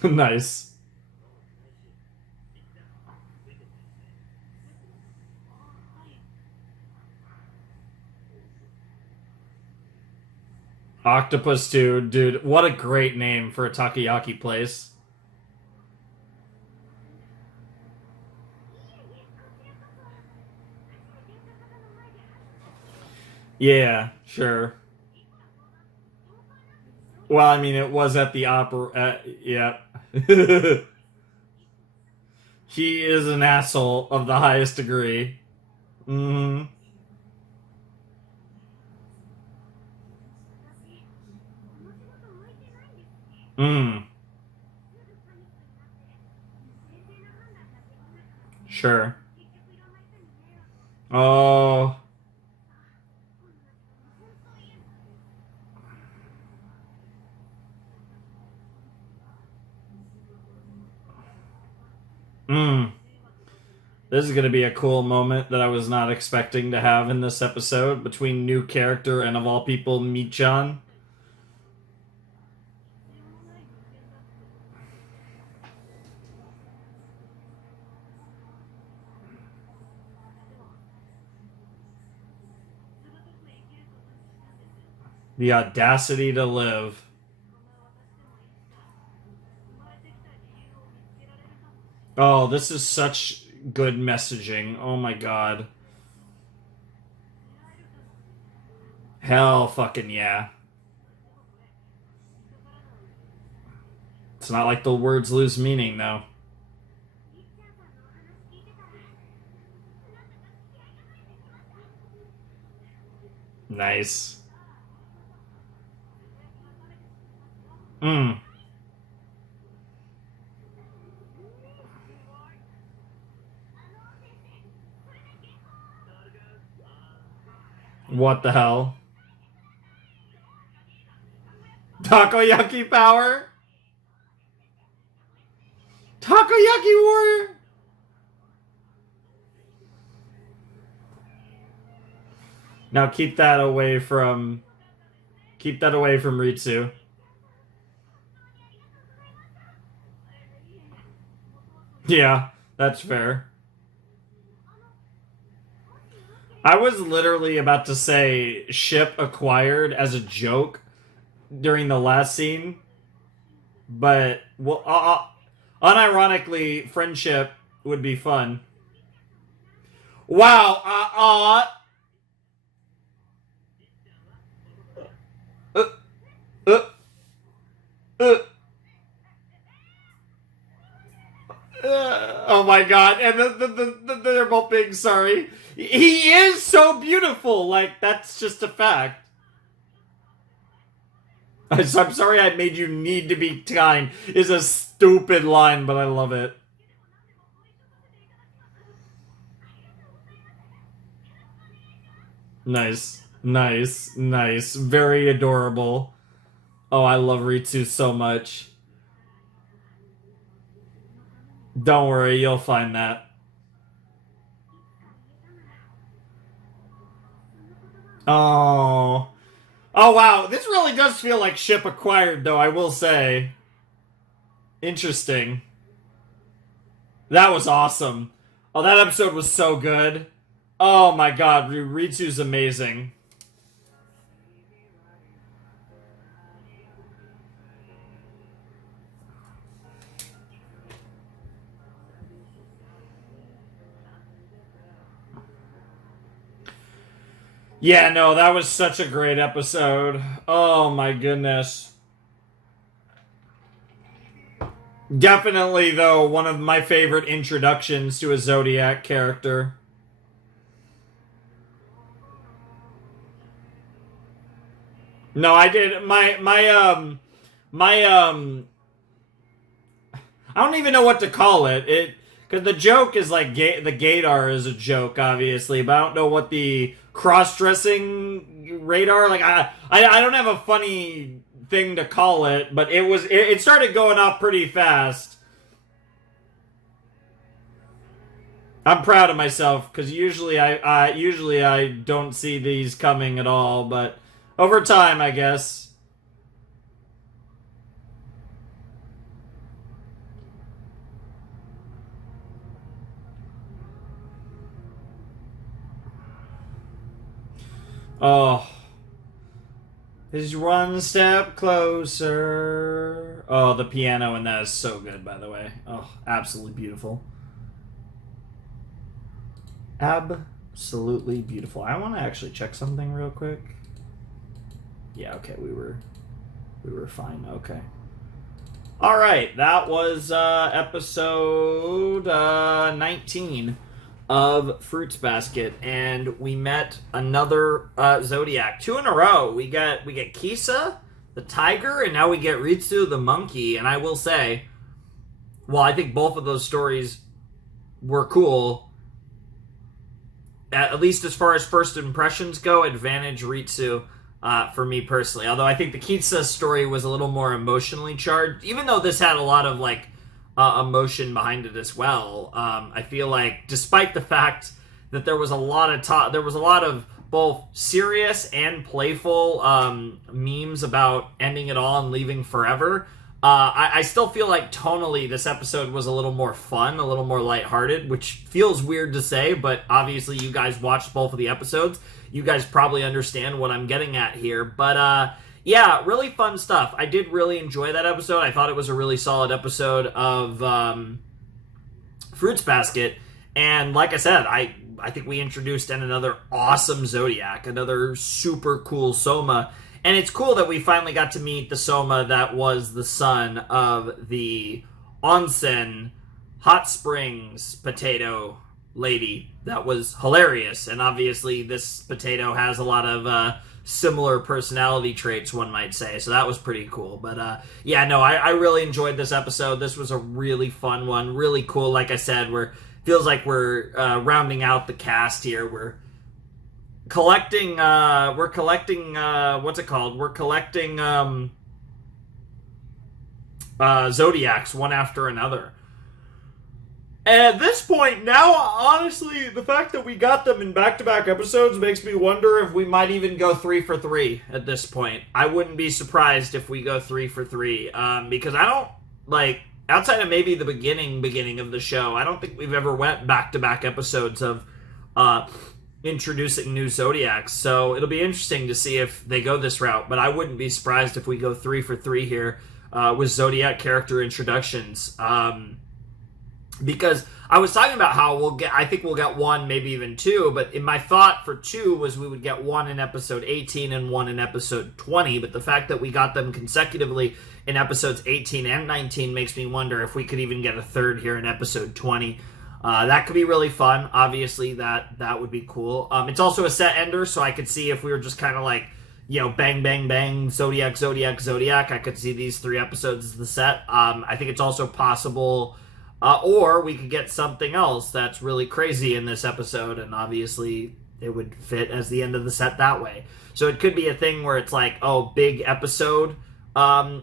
Nice. Octopus 2, dude, what a great name for a takoyaki place. Yeah, sure. Well, I mean, it was at the opera. Yeah. He is an asshole of the highest degree. Mm hmm. Mm. Sure. Oh. Mm. This is going to be a cool moment that I was not expecting to have in this episode between new character and, of all people, Michan. The audacity to live. Oh, this is such good messaging. Oh my god. Hell fucking yeah. It's not like the words lose meaning, though. Nice. Mm. What the hell? Takoyaki power? Takoyaki warrior? Now keep that away from Ritsu. Yeah, that's fair. I was literally about to say ship acquired as a joke during the last scene, but well, unironically, friendship would be fun. Wow, uh, uh, uh, oh my god, and they're both being sorry. He is so beautiful, like, that's just a fact. I'm sorry I made you need to be kind is a stupid line, but I love it. Nice. Nice. Nice. Very adorable. Oh, I love Ritsu so much. Don't worry, you'll find that. Oh. Oh, wow. This really does feel like ship acquired, though, I will say. Interesting. That was awesome. Oh, that episode was so good. Oh my god, Ritsu's amazing. Yeah, no, that was such a great episode. Oh my goodness. Definitely, though, one of my favorite introductions to a Zodiac character. No, I did my I don't even know what to call it. It because the joke is like the gaydar is a joke, obviously, but I don't know what the cross-dressing radar like. I don't have a funny thing to call it, but it started going off pretty fast. I'm proud of myself because usually I don't see these coming at all, but over time, I guess. Oh, is one step closer. Oh, the piano in that is so good, by the way. Oh, absolutely beautiful. Absolutely beautiful. I want to actually check something real quick. Yeah, okay, we were fine. Okay. All right, that was episode 19 of Fruits Basket, and we met another Zodiac. 2 in a row. We get Kisa, the tiger, and now we get Ritsu, the monkey. And I will say, well, I think both of those stories were cool. At least as far as first impressions go, advantage Ritsu for me personally. Although I think the Kisa story was a little more emotionally charged, even though this had a lot of like emotion behind it as well. I feel like, despite the fact that there was a lot of both serious and playful memes about ending it all and leaving forever. I still feel like tonally this episode was a little more fun, a little more lighthearted, which feels weird to say, but obviously you guys watched both of the episodes. You guys probably understand what I'm getting at here. But yeah, really fun stuff. I did really enjoy that episode. I thought it was a really solid episode of Fruits Basket. And like I said, I think we introduced another awesome Zodiac, another super cool Soma. And it's cool that we finally got to meet the Soma that was the son of the onsen hot springs potato lady. That was hilarious. And obviously this potato has a lot of similar personality traits, one might say. So that was pretty cool. But yeah, no, I really enjoyed this episode. This was a really fun one. Really cool. Like I said, feels like we're rounding out the cast here. We're collecting. We're collecting. What's it called? We're collecting Zodiacs one after another. And at this point, now, honestly, the fact that we got them in back-to-back episodes makes me wonder if we might even go 3 for 3 at this point. I wouldn't be surprised if we go 3 for 3, because I don't, like, outside of maybe the beginning of the show, I don't think we've ever went back-to-back episodes of introducing new Zodiacs, so it'll be interesting to see if they go this route, but I wouldn't be surprised if we go 3 for 3 here with Zodiac character introductions. Because I was talking about how I think we'll get 1, maybe even 2, but in my thought for 2 was we would get 1 in episode 18 and 1 in episode 20, but the fact that we got them consecutively in episodes 18 and 19 makes me wonder if we could even get a third here in episode 20. That could be really fun. Obviously, that would be cool. It's also a set ender, so I could see if we were just kind of like, bang, bang, bang, Zodiac, Zodiac, Zodiac, I could see these 3 episodes as the set. I think it's also possible... or we could get something else that's really crazy in this episode, and obviously it would fit as the end of the set that way. So it could be a thing where it's like, oh, big episode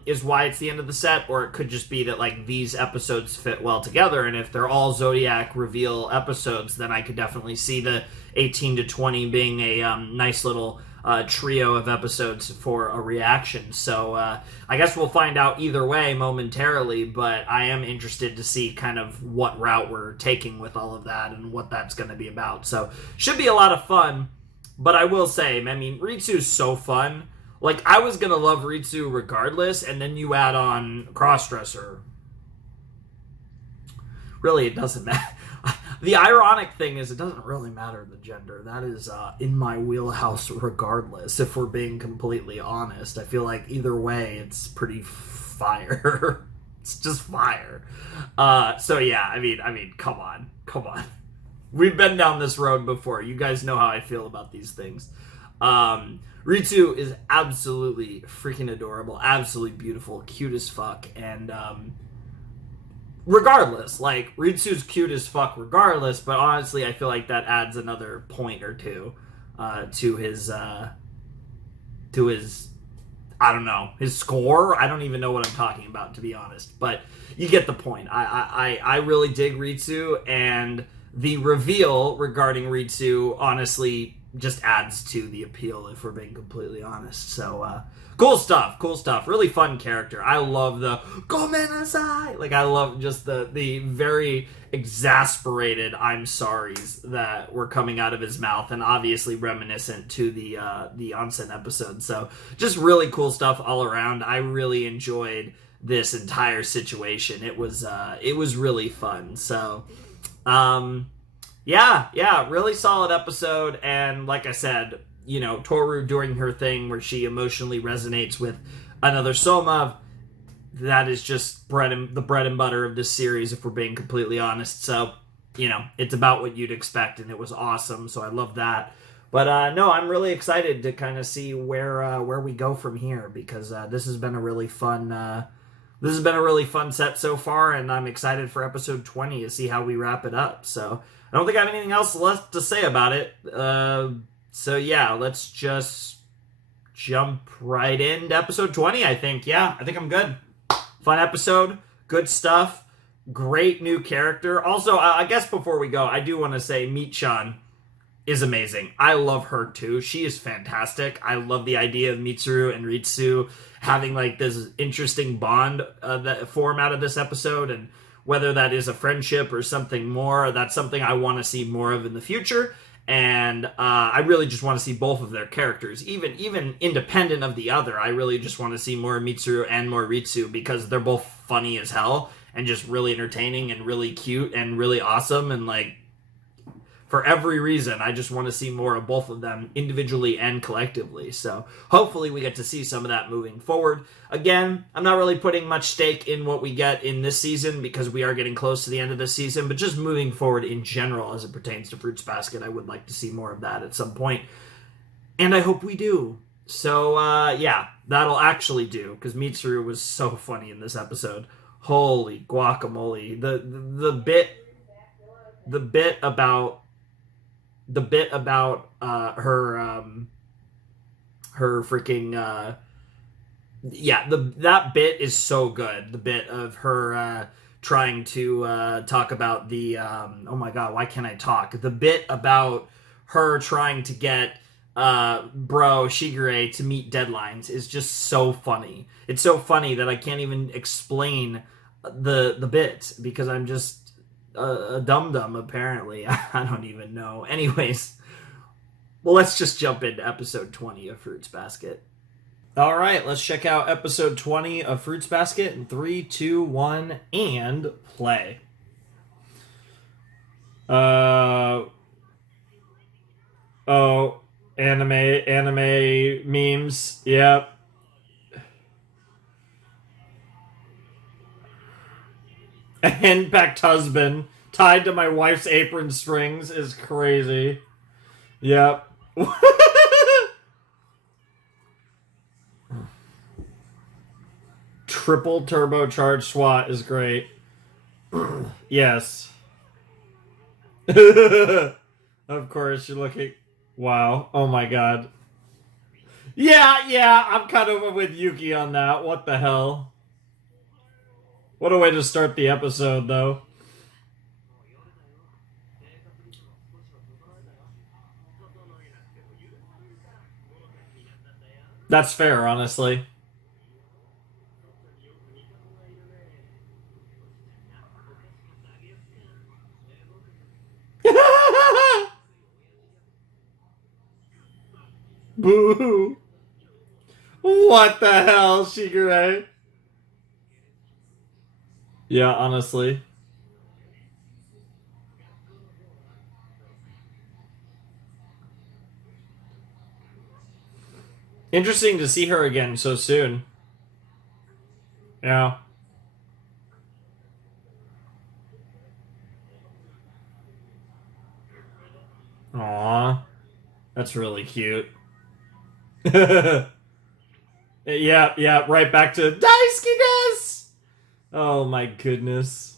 is why it's the end of the set, or it could just be that, like, these episodes fit well together, and if they're all Zodiac reveal episodes, then I could definitely see the 18 to 20 being a nice little... trio of episodes for a reaction. So I guess we'll find out either way momentarily, but I am interested to see kind of what route we're taking with all of that and what that's going to be about. So should be a lot of fun, but I will say, I mean, Ritsu's so fun. Like, I was going to love Ritsu regardless, and then you add on Crossdresser. Really, it doesn't matter. The ironic thing is it doesn't really matter the gender. That is in my wheelhouse regardless, if we're being completely honest. I feel like either way, it's pretty fire. It's just fire. So yeah, I mean, come on. We've been down this road before. You guys know how I feel about these things. Ritsu is absolutely freaking adorable, absolutely beautiful, cute as fuck, and... regardless, like, Ritsu's cute as fuck regardless, but honestly, I feel like that adds another point or two to his, I don't know, his score? I don't even know what I'm talking about, to be honest, but you get the point. I really dig Ritsu, and the reveal regarding Ritsu, honestly, just adds to the appeal, if we're being completely honest, so, cool stuff. Really fun character. I love the "Gomenasai." Like, I love just the very exasperated "I'm sorries" that were coming out of his mouth, and obviously reminiscent to the onsen episode. So, just really cool stuff all around. I really enjoyed this entire situation. It was really fun. So, yeah, really solid episode. And like I said, Toru doing her thing where she emotionally resonates with another Soma, that is just the bread and butter of this series, if we're being completely honest. So, it's about what you'd expect, and it was awesome, so I love that. But, no, I'm really excited to kind of see where we go from here, because this has been a really fun set so far, and I'm excited for episode 20 to see how we wrap it up. So, I don't think I have anything else left to say about it. So yeah, let's just jump right into episode 20, I think. Yeah, I think I'm good. Fun episode, good stuff, great new character. Also, I guess before we go, I do want to say Michan is amazing. I love her too. She is fantastic. I love the idea of Mitsuru and Ritsu having like this interesting bond that form out of this episode, and whether that is a friendship or something more, that's something I want to see more of in the future. And I really just want to see both of their characters, even independent of the other. I really just want to see more Mitsuru and more Ritsu, because they're both funny as hell and just really entertaining and really cute and really awesome. And like, for every reason, I just want to see more of both of them individually and collectively. So hopefully we get to see some of that moving forward. Again, I'm not really putting much stake in what we get in this season, because we are getting close to the end of this season, but just moving forward in general as it pertains to Fruits Basket, I would like to see more of that at some point. And I hope we do. So, yeah, that'll actually do, because Mitsuru was so funny in this episode. Holy guacamole. The bit about the bit about her freaking that bit is so good. The bit of her trying to talk about the oh my god, why can't I talk? The bit about her trying to get bro Shigure to meet deadlines is just so funny. It's so funny that I can't even explain the bit because I'm just a dum dum apparently. I don't even know. Anyways, well, let's just jump into episode 20 of Fruits Basket. All right, let's check out episode 20 of Fruits Basket in 3, 2, 1, and play. Oh, anime memes. Yep. A henpecked husband tied to my wife's apron strings is crazy. Yep. Triple turbocharged SWAT is great. Yes. Of course, you're looking... Wow. Oh my god. Yeah, I'm kind of with Yuki on that. What the hell? What a way to start the episode, though. That's fair, honestly. Boo! What the hell, Shigure? Yeah, honestly. Interesting to see her again so soon. Yeah. Aww. That's really cute. Yeah, right back to Daisuke-desu! Oh my goodness.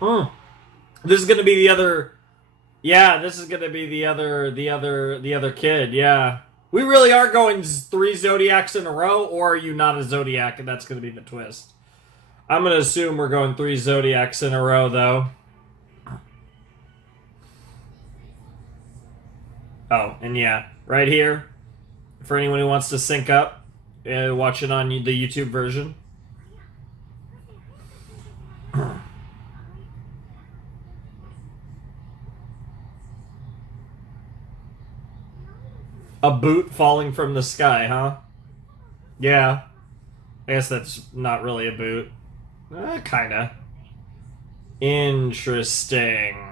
This is gonna be the other... Yeah, this is gonna be the other kid, yeah. We really are going 3 Zodiacs in a row, or are you not a Zodiac and that's gonna be the twist? I'm gonna assume we're going 3 Zodiacs in a row, though. Oh, and yeah, right here, for anyone who wants to sync up, watch it on the YouTube version. A boot falling from the sky, huh? Yeah. I guess that's not really a boot. Kinda. Interesting.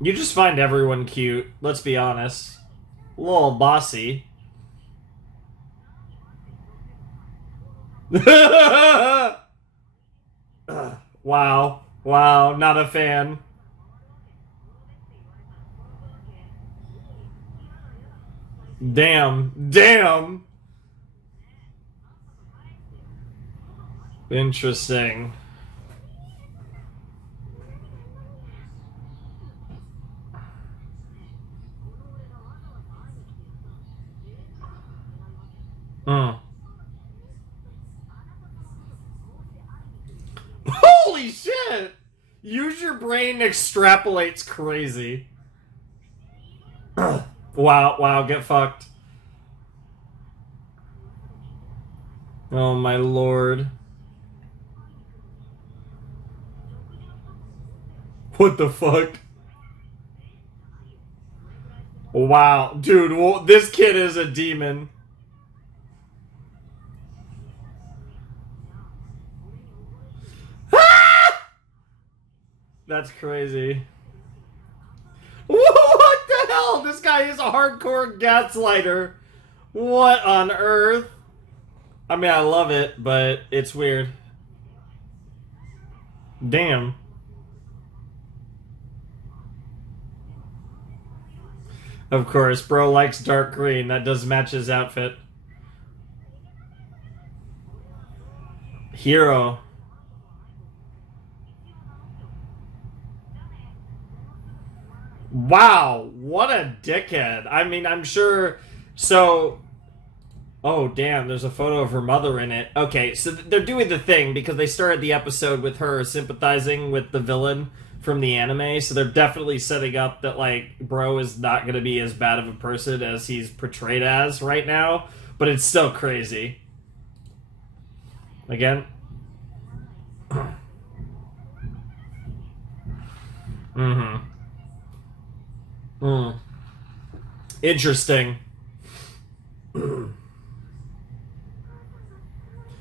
You just find everyone cute, let's be honest. A little bossy. Wow, not a fan. Damn. Interesting. Holy shit! Use your brain extrapolates crazy. Wow, get fucked. Oh my lord. What the fuck? Wow, dude, this kid is a demon. That's crazy. What the hell? This guy is a hardcore gaslighter. What on earth? I mean, I love it, but it's weird. Damn. Of course, bro likes dark green. That does match his outfit. Hero. Wow, what a dickhead. I mean, I'm sure. So, oh, damn, there's a photo of her mother in it. Okay, so they're doing the thing because they started the episode with her sympathizing with the villain from the anime, so they're definitely setting up that, like, bro is not going to be as bad of a person as he's portrayed as right now, but it's still crazy. Again. Mm-hmm. Mm. Interesting.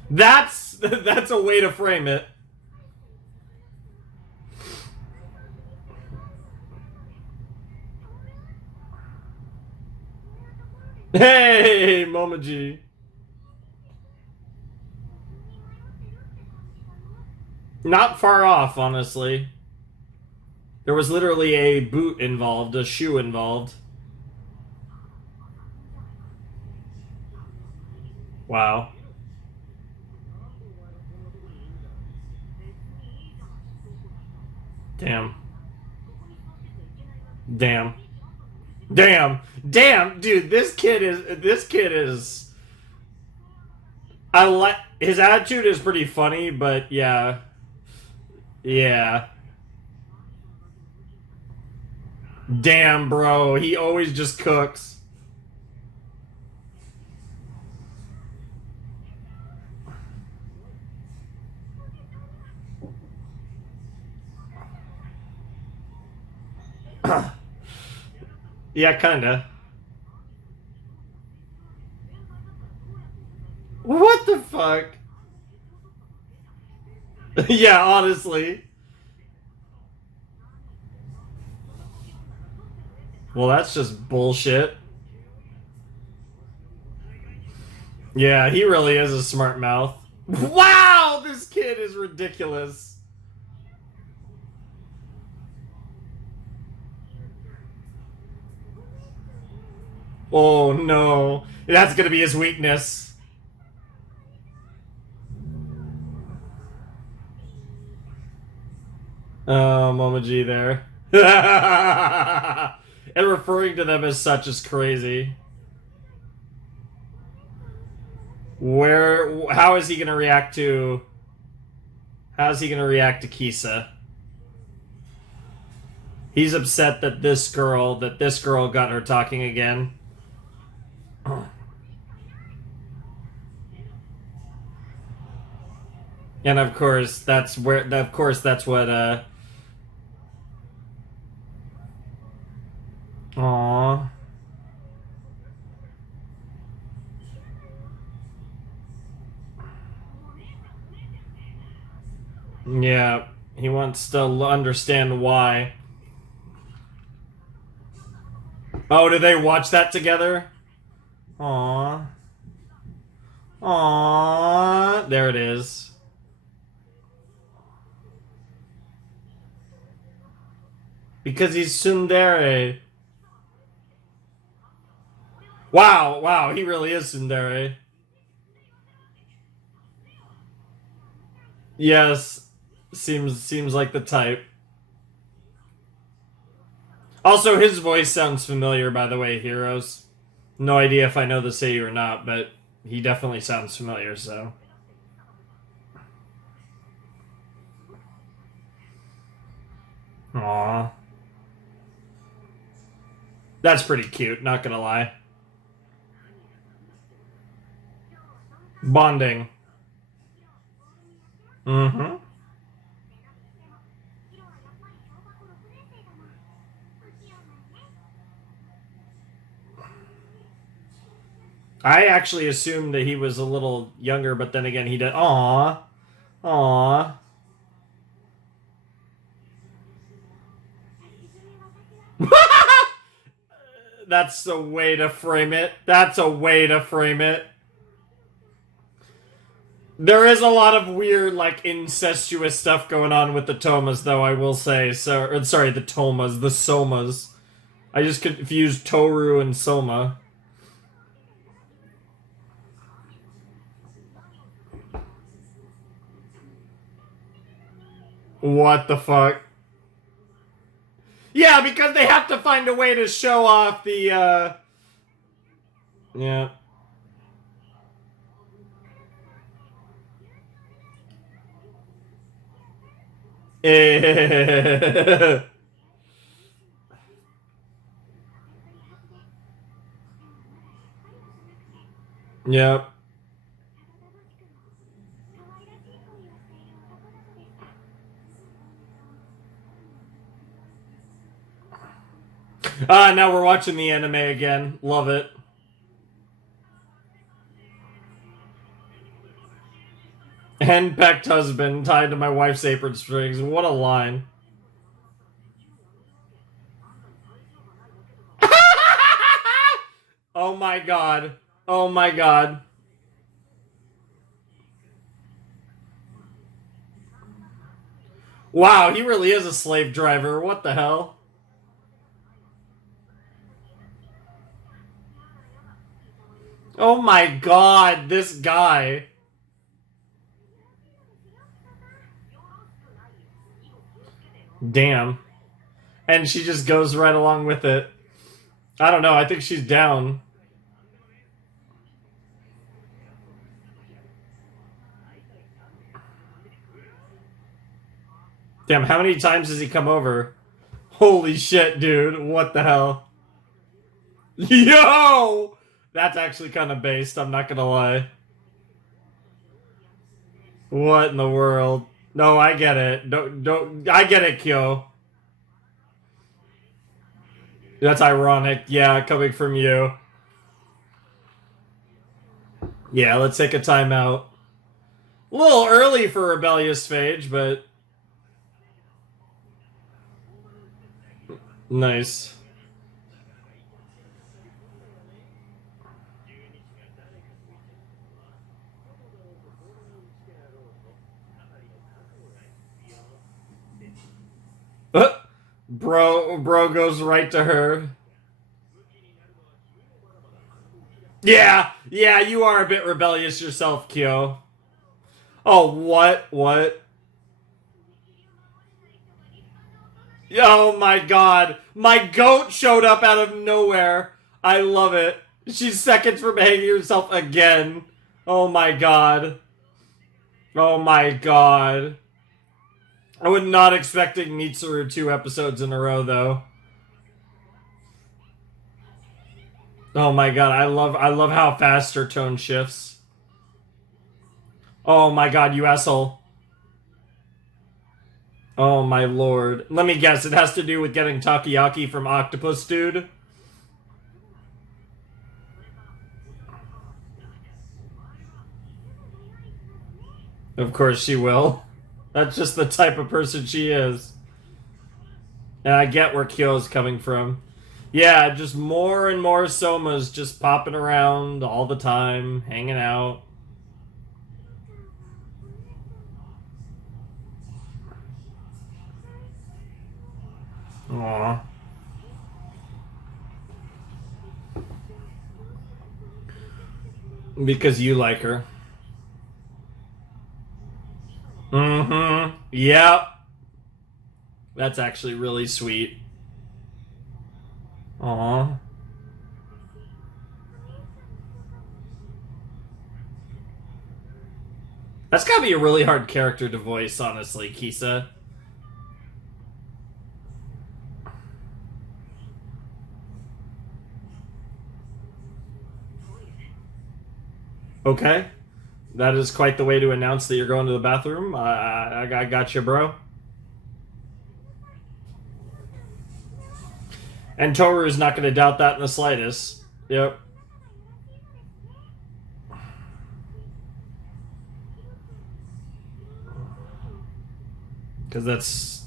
That's a way to frame it. Hey, Momoji. Not far off, honestly. There was literally a boot involved, a shoe involved. Wow. Damn. Damn. Damn. Damn, dude, this kid is I like his attitude is pretty funny, but yeah. Yeah. Damn, bro, he always just cooks. Yeah, kinda. What the fuck? Yeah, honestly. Well, that's just bullshit. Yeah, he really is a smart mouth. Wow, this kid is ridiculous. Oh no. That's gonna be his weakness. Oh, Momoji there. And referring to them as such is crazy. How is he gonna react to how's he gonna react to Kisa? He's upset that this girl got her talking again. And of course that's what Aw. Yeah, he wants to understand why. Oh, did they watch that together? Aw. Aw. There it is. Because he's tsundere. Wow, wow, he really is tsundere. Yes, seems like the type. Also, his voice sounds familiar, by the way, Heroes. No idea if I know the Seiyu or not, but he definitely sounds familiar, so. Aww. That's pretty cute, not gonna lie. Bonding. Mm-hmm. I actually assumed that he was a little younger, but then again, he did. Aww. Aww. That's a way to frame it. That's a way to frame it. There is a lot of weird, like, incestuous stuff going on with the Tomas, though, I will say. So, or, sorry, the Tomas, the Somas. I just confused Toru and Soma. What the fuck? Yeah, because they have to find a way to show off the, yeah. Yep. Now we're watching the anime again. Love it. Henpecked husband tied to my wife's apron strings. What a line. Oh my god. Oh my god. Wow, he really is a slave driver. What the hell? Oh my god, this guy. Damn. And she just goes right along with it. I don't know, I think she's down. Damn, how many times has he come over? Holy shit, dude. What the hell? Yo! That's actually kind of based, I'm not gonna lie. What in the world? No, I get it. Don't, I get it, Kyo. That's ironic. Yeah, coming from you. Yeah, let's take a timeout. A little early for Rebellious Phage, but... Nice. Bro goes right to her. Yeah, you are a bit rebellious yourself, Kyo. Oh, what? Oh my god. My goat showed up out of nowhere. I love it. She's seconds from hanging herself again. Oh my god. Oh my god. I was not expecting Mitsuru 2 episodes in a row, though. Oh my god, I love how fast her tone shifts. Oh my god, you asshole. Oh my lord. Let me guess, it has to do with getting takoyaki from Octopus Dude? Of course she will. That's just the type of person she is. And I get where Kyo's coming from. Yeah, just more and more Somas just popping around all the time, hanging out. Aww. Because you like her. Mm-hmm. Yep. That's actually really sweet. Aww. That's gotta be a really hard character to voice, honestly, Kisa. Okay. That is quite the way to announce that you're going to the bathroom. I got you, bro. And Toru is not going to doubt that in the slightest. Yep. Because that's...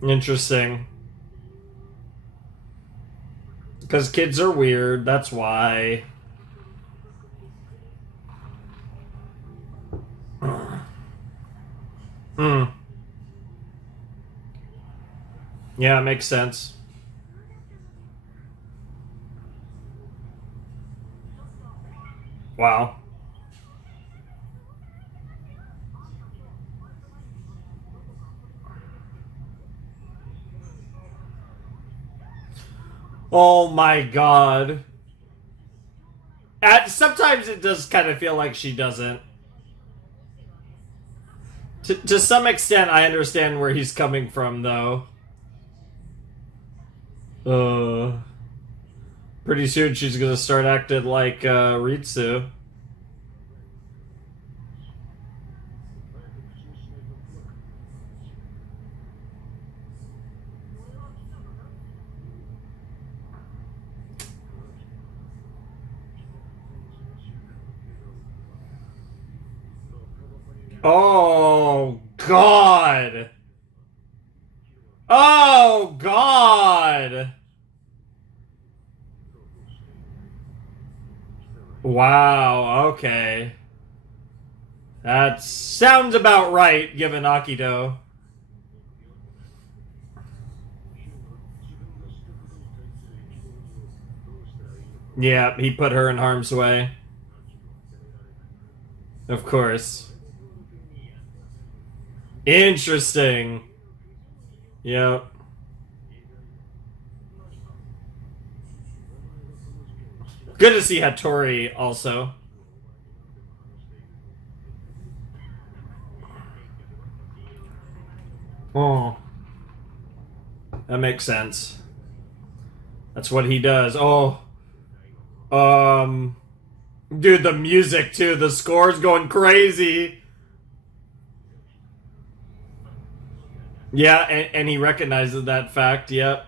interesting. Because kids are weird, that's why. Hmm. Yeah, it makes sense. Wow. Oh my god. Sometimes it does kind of feel like she doesn't. To some extent, I understand where he's coming from, though. Uh, Pretty soon she's gonna start acting like Ritsu. Oh God! Oh God! Wow. Okay. That sounds about right, given Akito. Yeah, he put her in harm's way. Of course. Interesting. Yep. Good to see Hattori also. Oh. That makes sense. That's what he does. Oh. Um. Dude, the music too. The score's going crazy. Yeah, and he recognizes that fact. Yep.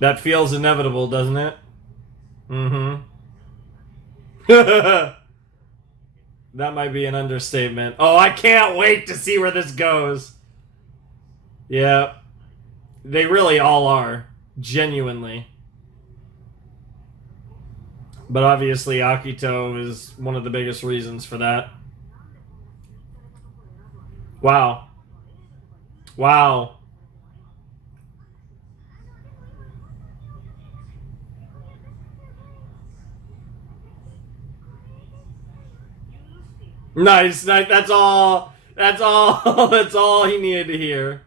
That feels inevitable, doesn't it? Mm hmm. That might be an understatement. Oh, I can't wait to see where this goes. Yeah. They really all are. Genuinely. But obviously, Akito is one of the biggest reasons for that. Wow. Wow. Nice, nice. That's all. That's all. That's all he needed to hear.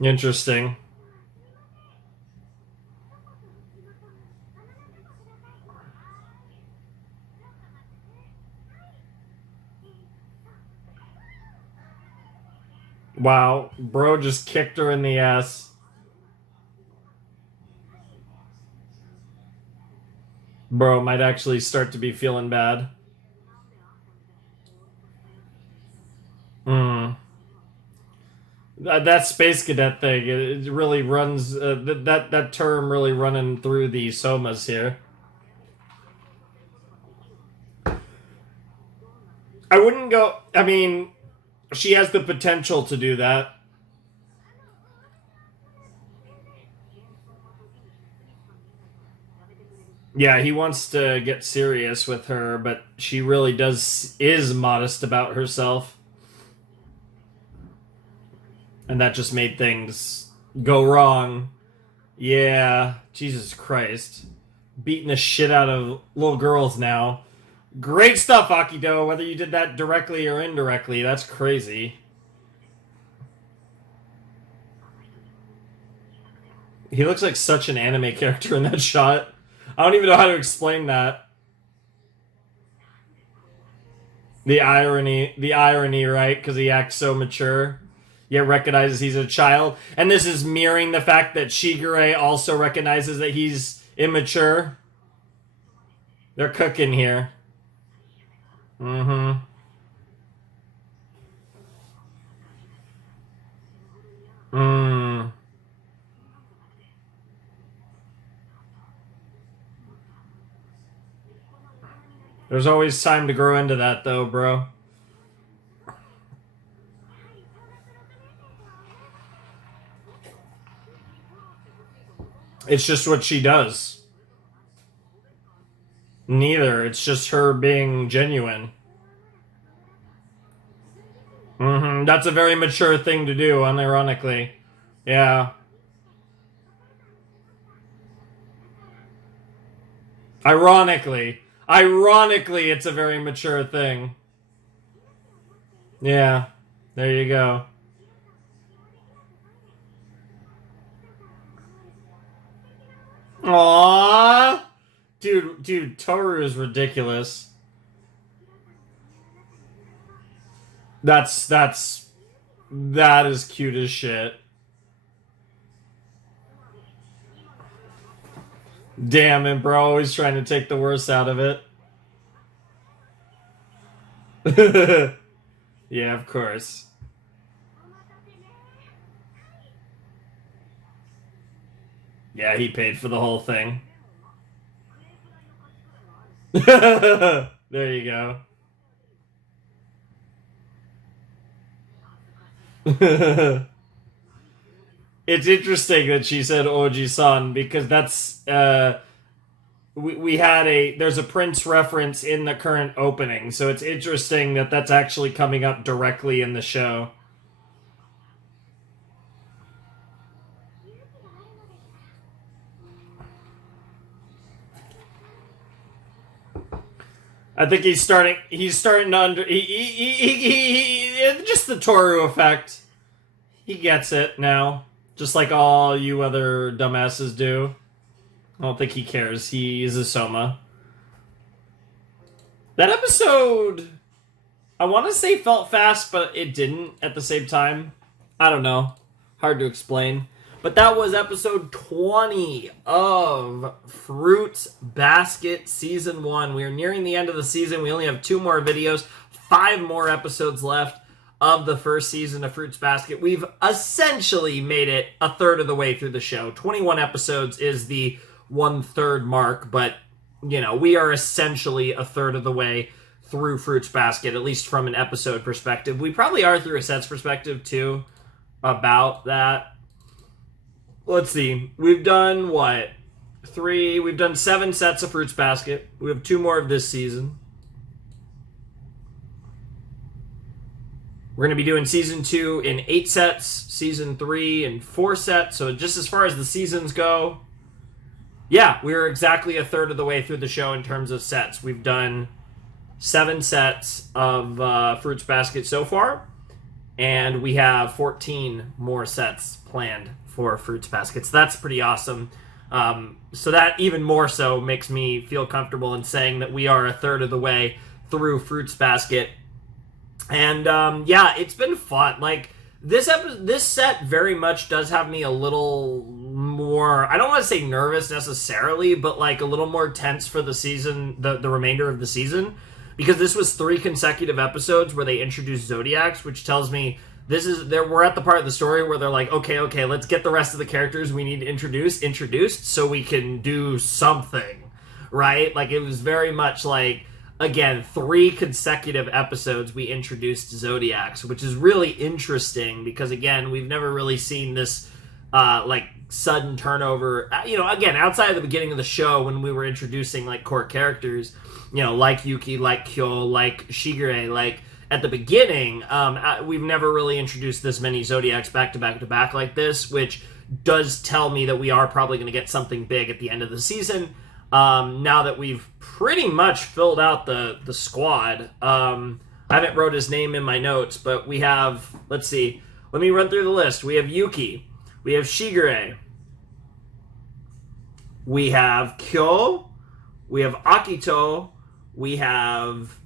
Interesting. Wow. Bro just kicked her in the ass. Bro might actually start to be feeling bad. Hmm. That space cadet thing, it really runs. That term really running through the somas here. I wouldn't go. I mean, she has the potential to do that. Yeah, he wants to get serious with her, but she really is modest about herself, and that just made things go wrong. Yeah, Jesus Christ, beating the shit out of little girls now. Great stuff, Akido. Whether you did that directly or indirectly, that's crazy. He looks like such an anime character in that shot. I don't even know how to explain that. The irony, right? Because he acts so mature, yet recognizes he's a child. And this is mirroring the fact that Shigure also recognizes that he's immature. They're cooking here. Mm-hmm. Mm. There's always time to grow into that, though, bro. It's just what she does. Neither. It's just her being genuine. That's a very mature thing to do, unironically. Yeah. Ironically, it's a very mature thing. Yeah, there you go. Aww, dude, Toru is ridiculous. That is cute as shit. Damn it, bro, always trying to take the worst out of it. Yeah, of course. Yeah, he paid for the whole thing. There you go. It's interesting that she said Oji-san because that's we had there's a Prince reference in the current opening, so it's interesting that that's actually coming up directly in the show. I think he's starting to just the Toru effect. He gets it now, just like all you other dumbasses do. I don't think he cares. He is a Soma. That episode, I want to say felt fast, but it didn't at the same time. I don't know. Hard to explain. But that was episode 20 of Fruits Basket Season 1. We are nearing the end of the season. We only have 2 more videos, 5 more episodes left of the first season of Fruits Basket. We've essentially made it a third of the way through the show. 21 episodes is the 1/3 mark, but, you know, we are essentially a third of the way through Fruits Basket, at least from an episode perspective. We probably are through a sets perspective, too, about that. Let's see. We've done, what? 3. We've done 7 sets of Fruits Basket. We have 2 more of this season. We're going to be doing Season 2 in 8 sets, Season 3 in 4 sets. So just as far as the seasons go, yeah, we're exactly a third of the way through the show in terms of sets. We've done 7 sets of Fruits Basket so far, and we have 14 more sets planned for Fruits Baskets. That's pretty awesome. So that even more so makes me feel comfortable in saying that we are a third of the way through Fruits Basket. And yeah, it's been fun. Like this set very much does have me a little more, I don't want to say nervous necessarily, but like a little more tense for the season, the remainder of the season, because this was 3 consecutive episodes where they introduced Zodiacs, which tells me we're at the part of the story where they're like, okay, let's get the rest of the characters we need to introduced so we can do something, right? Like, it was very much like, again, 3 consecutive episodes we introduced Zodiacs, which is really interesting because, again, we've never really seen this, like, sudden turnover. You know, again, outside of the beginning of the show when we were introducing, like, core characters, you know, like Yuki, like Kyo, like Shigure, like, at the beginning, we've never really introduced this many Zodiacs back to back to back like this, which does tell me that we are probably going to get something big at the end of the season. Now that we've pretty much filled out the squad. I haven't wrote his name in my notes, but we have, let's see, let me run through the list. We have Yuki, we have Shigure, we have Kyo, we have Akito, we have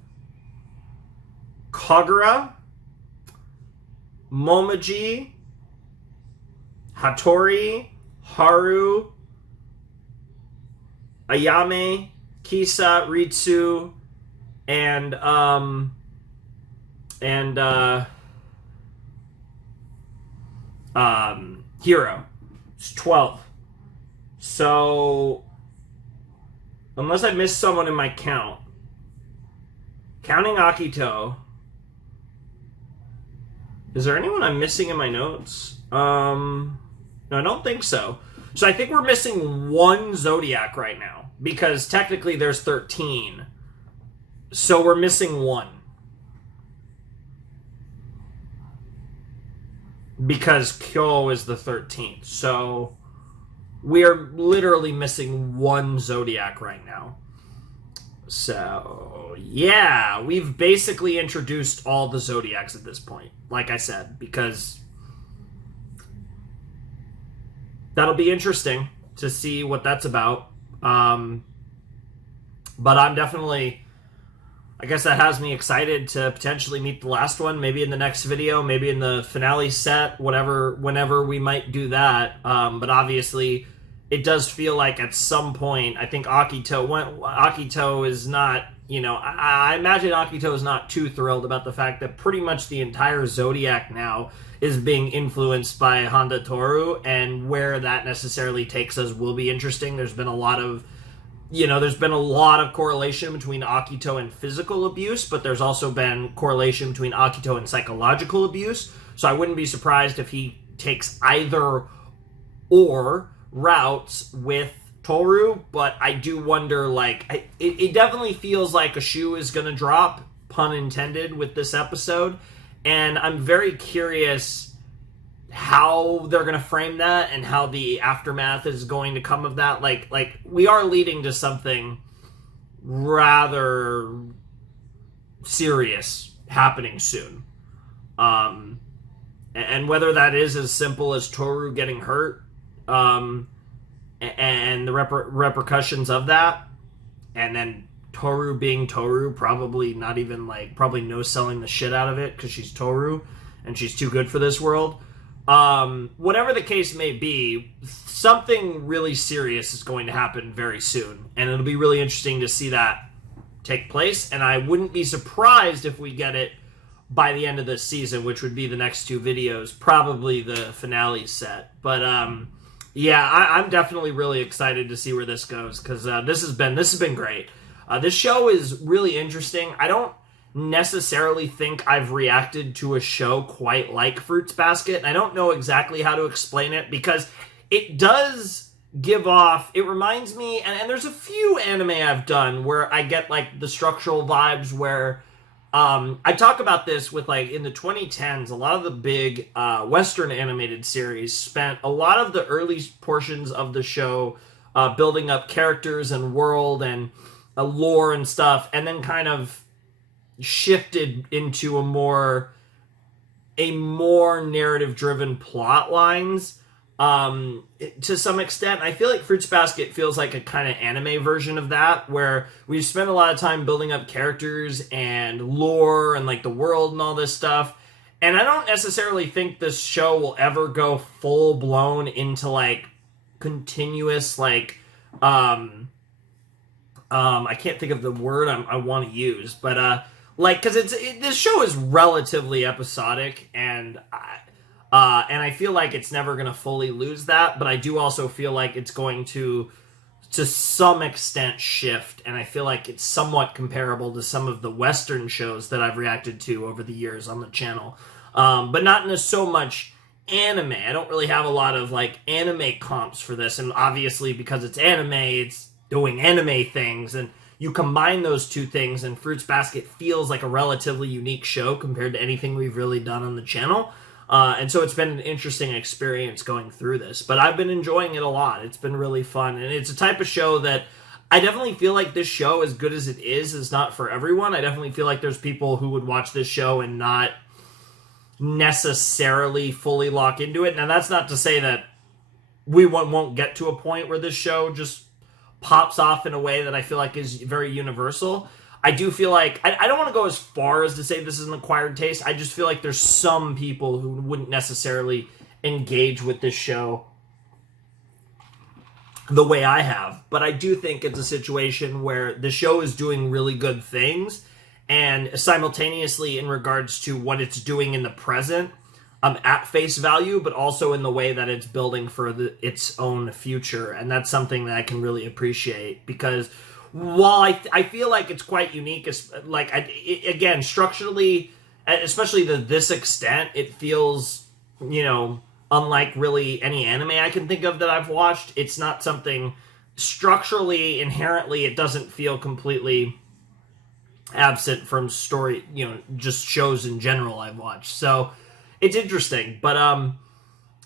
Kagura, Momoji, Hattori, Haru, Ayame, Kisa, Ritsu, and Hiro. It's 12. So, unless I missed someone in my count, Counting Akito. Is there anyone I'm missing in my notes? No, I don't think so. So I think we're missing one Zodiac right now, because technically there's 13. So we're missing one. Because Kyo is the 13th. So we are literally missing one Zodiac right now. So, yeah, we've basically introduced all the Zodiacs at this point, like I said, because that'll be interesting to see what that's about. But I'm definitely, I guess that has me excited to potentially meet the last one, maybe in the next video, maybe in the finale set, whenever we might do that. But obviously, it does feel like at some point, I think Akito is not, I imagine Akito is not too thrilled about the fact that pretty much the entire Zodiac now is being influenced by Honda Toru, and where that necessarily takes us will be interesting. There's been a lot of correlation between Akito and physical abuse, but there's also been correlation between Akito and psychological abuse. So I wouldn't be surprised if he takes either or routes with Toru, but I do wonder, it definitely feels like a shoe is going to drop, pun intended, with this episode, and I'm very curious how they're going to frame that and how the aftermath is going to come of that. Like we are leading to something rather serious happening soon. And whether that is as simple as Toru getting hurt, and the repercussions of that, and then Toru being Toru, probably no-selling the shit out of it because she's Toru and she's too good for this world. Whatever the case may be, something really serious is going to happen very soon, and it'll be really interesting to see that take place, and I wouldn't be surprised if we get it by the end of this season, which would be the next two videos, probably the finale set. But yeah, I'm definitely really excited to see where this goes, because this has been great. This show is really interesting. I don't necessarily think I've reacted to a show quite like Fruits Basket, and I don't know exactly how to explain it, because it does give off, it reminds me, and there's a few anime I've done where I get the structural vibes where I talk about this with in the 2010s, a lot of the big Western animated series spent a lot of the early portions of the show building up characters and world and lore and stuff, and then kind of shifted into a more narrative-driven plot lines to some extent. I feel like Fruits Basket feels like a kind of anime version of that, where we've spent a lot of time building up characters and lore and the world and all this stuff, and I don't necessarily think this show will ever go full-blown into continuous I can't think of the word I want to use, but because this show is relatively episodic, and I feel like it's never going to fully lose that, but I do also feel like it's going to some extent shift, and I feel like it's somewhat comparable to some of the Western shows that I've reacted to over the years on the channel, but not in so much anime. I don't really have a lot of anime comps for this, and obviously because it's anime, it's doing anime things, and you combine those two things, and Fruits Basket feels like a relatively unique show compared to anything we've really done on the channel. And so it's been an interesting experience going through this. But I've been enjoying it a lot. It's been really fun. And it's a type of show that I definitely feel like this show, as good as it is not for everyone. I definitely feel like there's people who would watch this show and not necessarily fully lock into it. Now, that's not to say that we won't get to a point where this show just pops off in a way that I feel like is very universal. I do feel like, I don't want to go as far as to say this is an acquired taste. I just feel like there's some people who wouldn't necessarily engage with this show the way I have. But I do think it's a situation where the show is doing really good things, and simultaneously in regards to what it's doing in the present, at face value, but also in the way that it's building for its own future. And that's something that I can really appreciate, because while I feel like it's quite unique, like again structurally, especially to this extent, it feels, you know, unlike really any anime I can think of that I've watched. It's not something structurally, inherently, it doesn't feel completely absent from story, you know, just shows in general I've watched. So it's interesting, but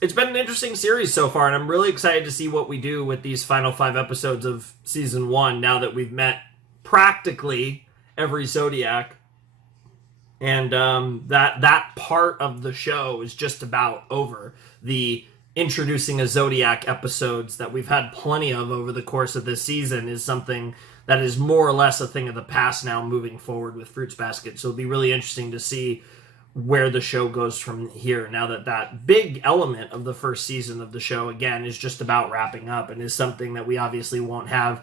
it's been an interesting series so far, and I'm really excited to see what we do with these final 5 episodes of season 1 now that we've met practically every Zodiac. And that part of the show is just about over. The introducing a Zodiac episodes that we've had plenty of over the course of this season is something that is more or less a thing of the past now moving forward with Fruits Basket. So it'll be really interesting to see where the show goes from here now that that big element of the first season of the show, again, is just about wrapping up and is something that we obviously won't have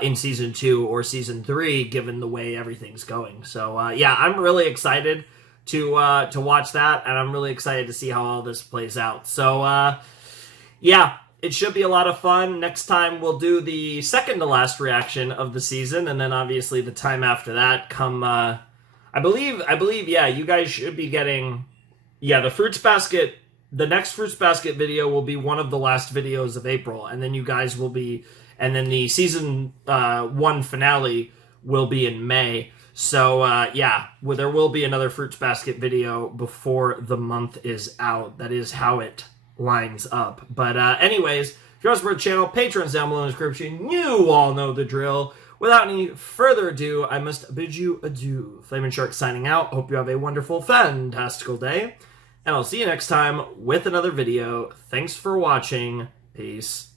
in season 2 or season 3, given the way everything's going. So yeah, I'm really excited to watch that, and I'm really excited to see how all this plays out. So yeah, it should be a lot of fun. Next time we'll do the second to last reaction of the season, and then obviously the time after that come I believe yeah, you guys should be getting the Fruits Basket. The next Fruits Basket video will be one of the last videos of April, and then you guys will be, and then the season 1 finale will be in May. So yeah, well, there will be another Fruits Basket video before the month is out. That is how it lines up. But anyways, if you're on the channel, patrons down below in the description, you all know the drill. Without any further ado, I must bid you adieu. Flamin' Shark signing out. Hope you have a wonderful, fantastical day. And I'll see you next time with another video. Thanks for watching. Peace.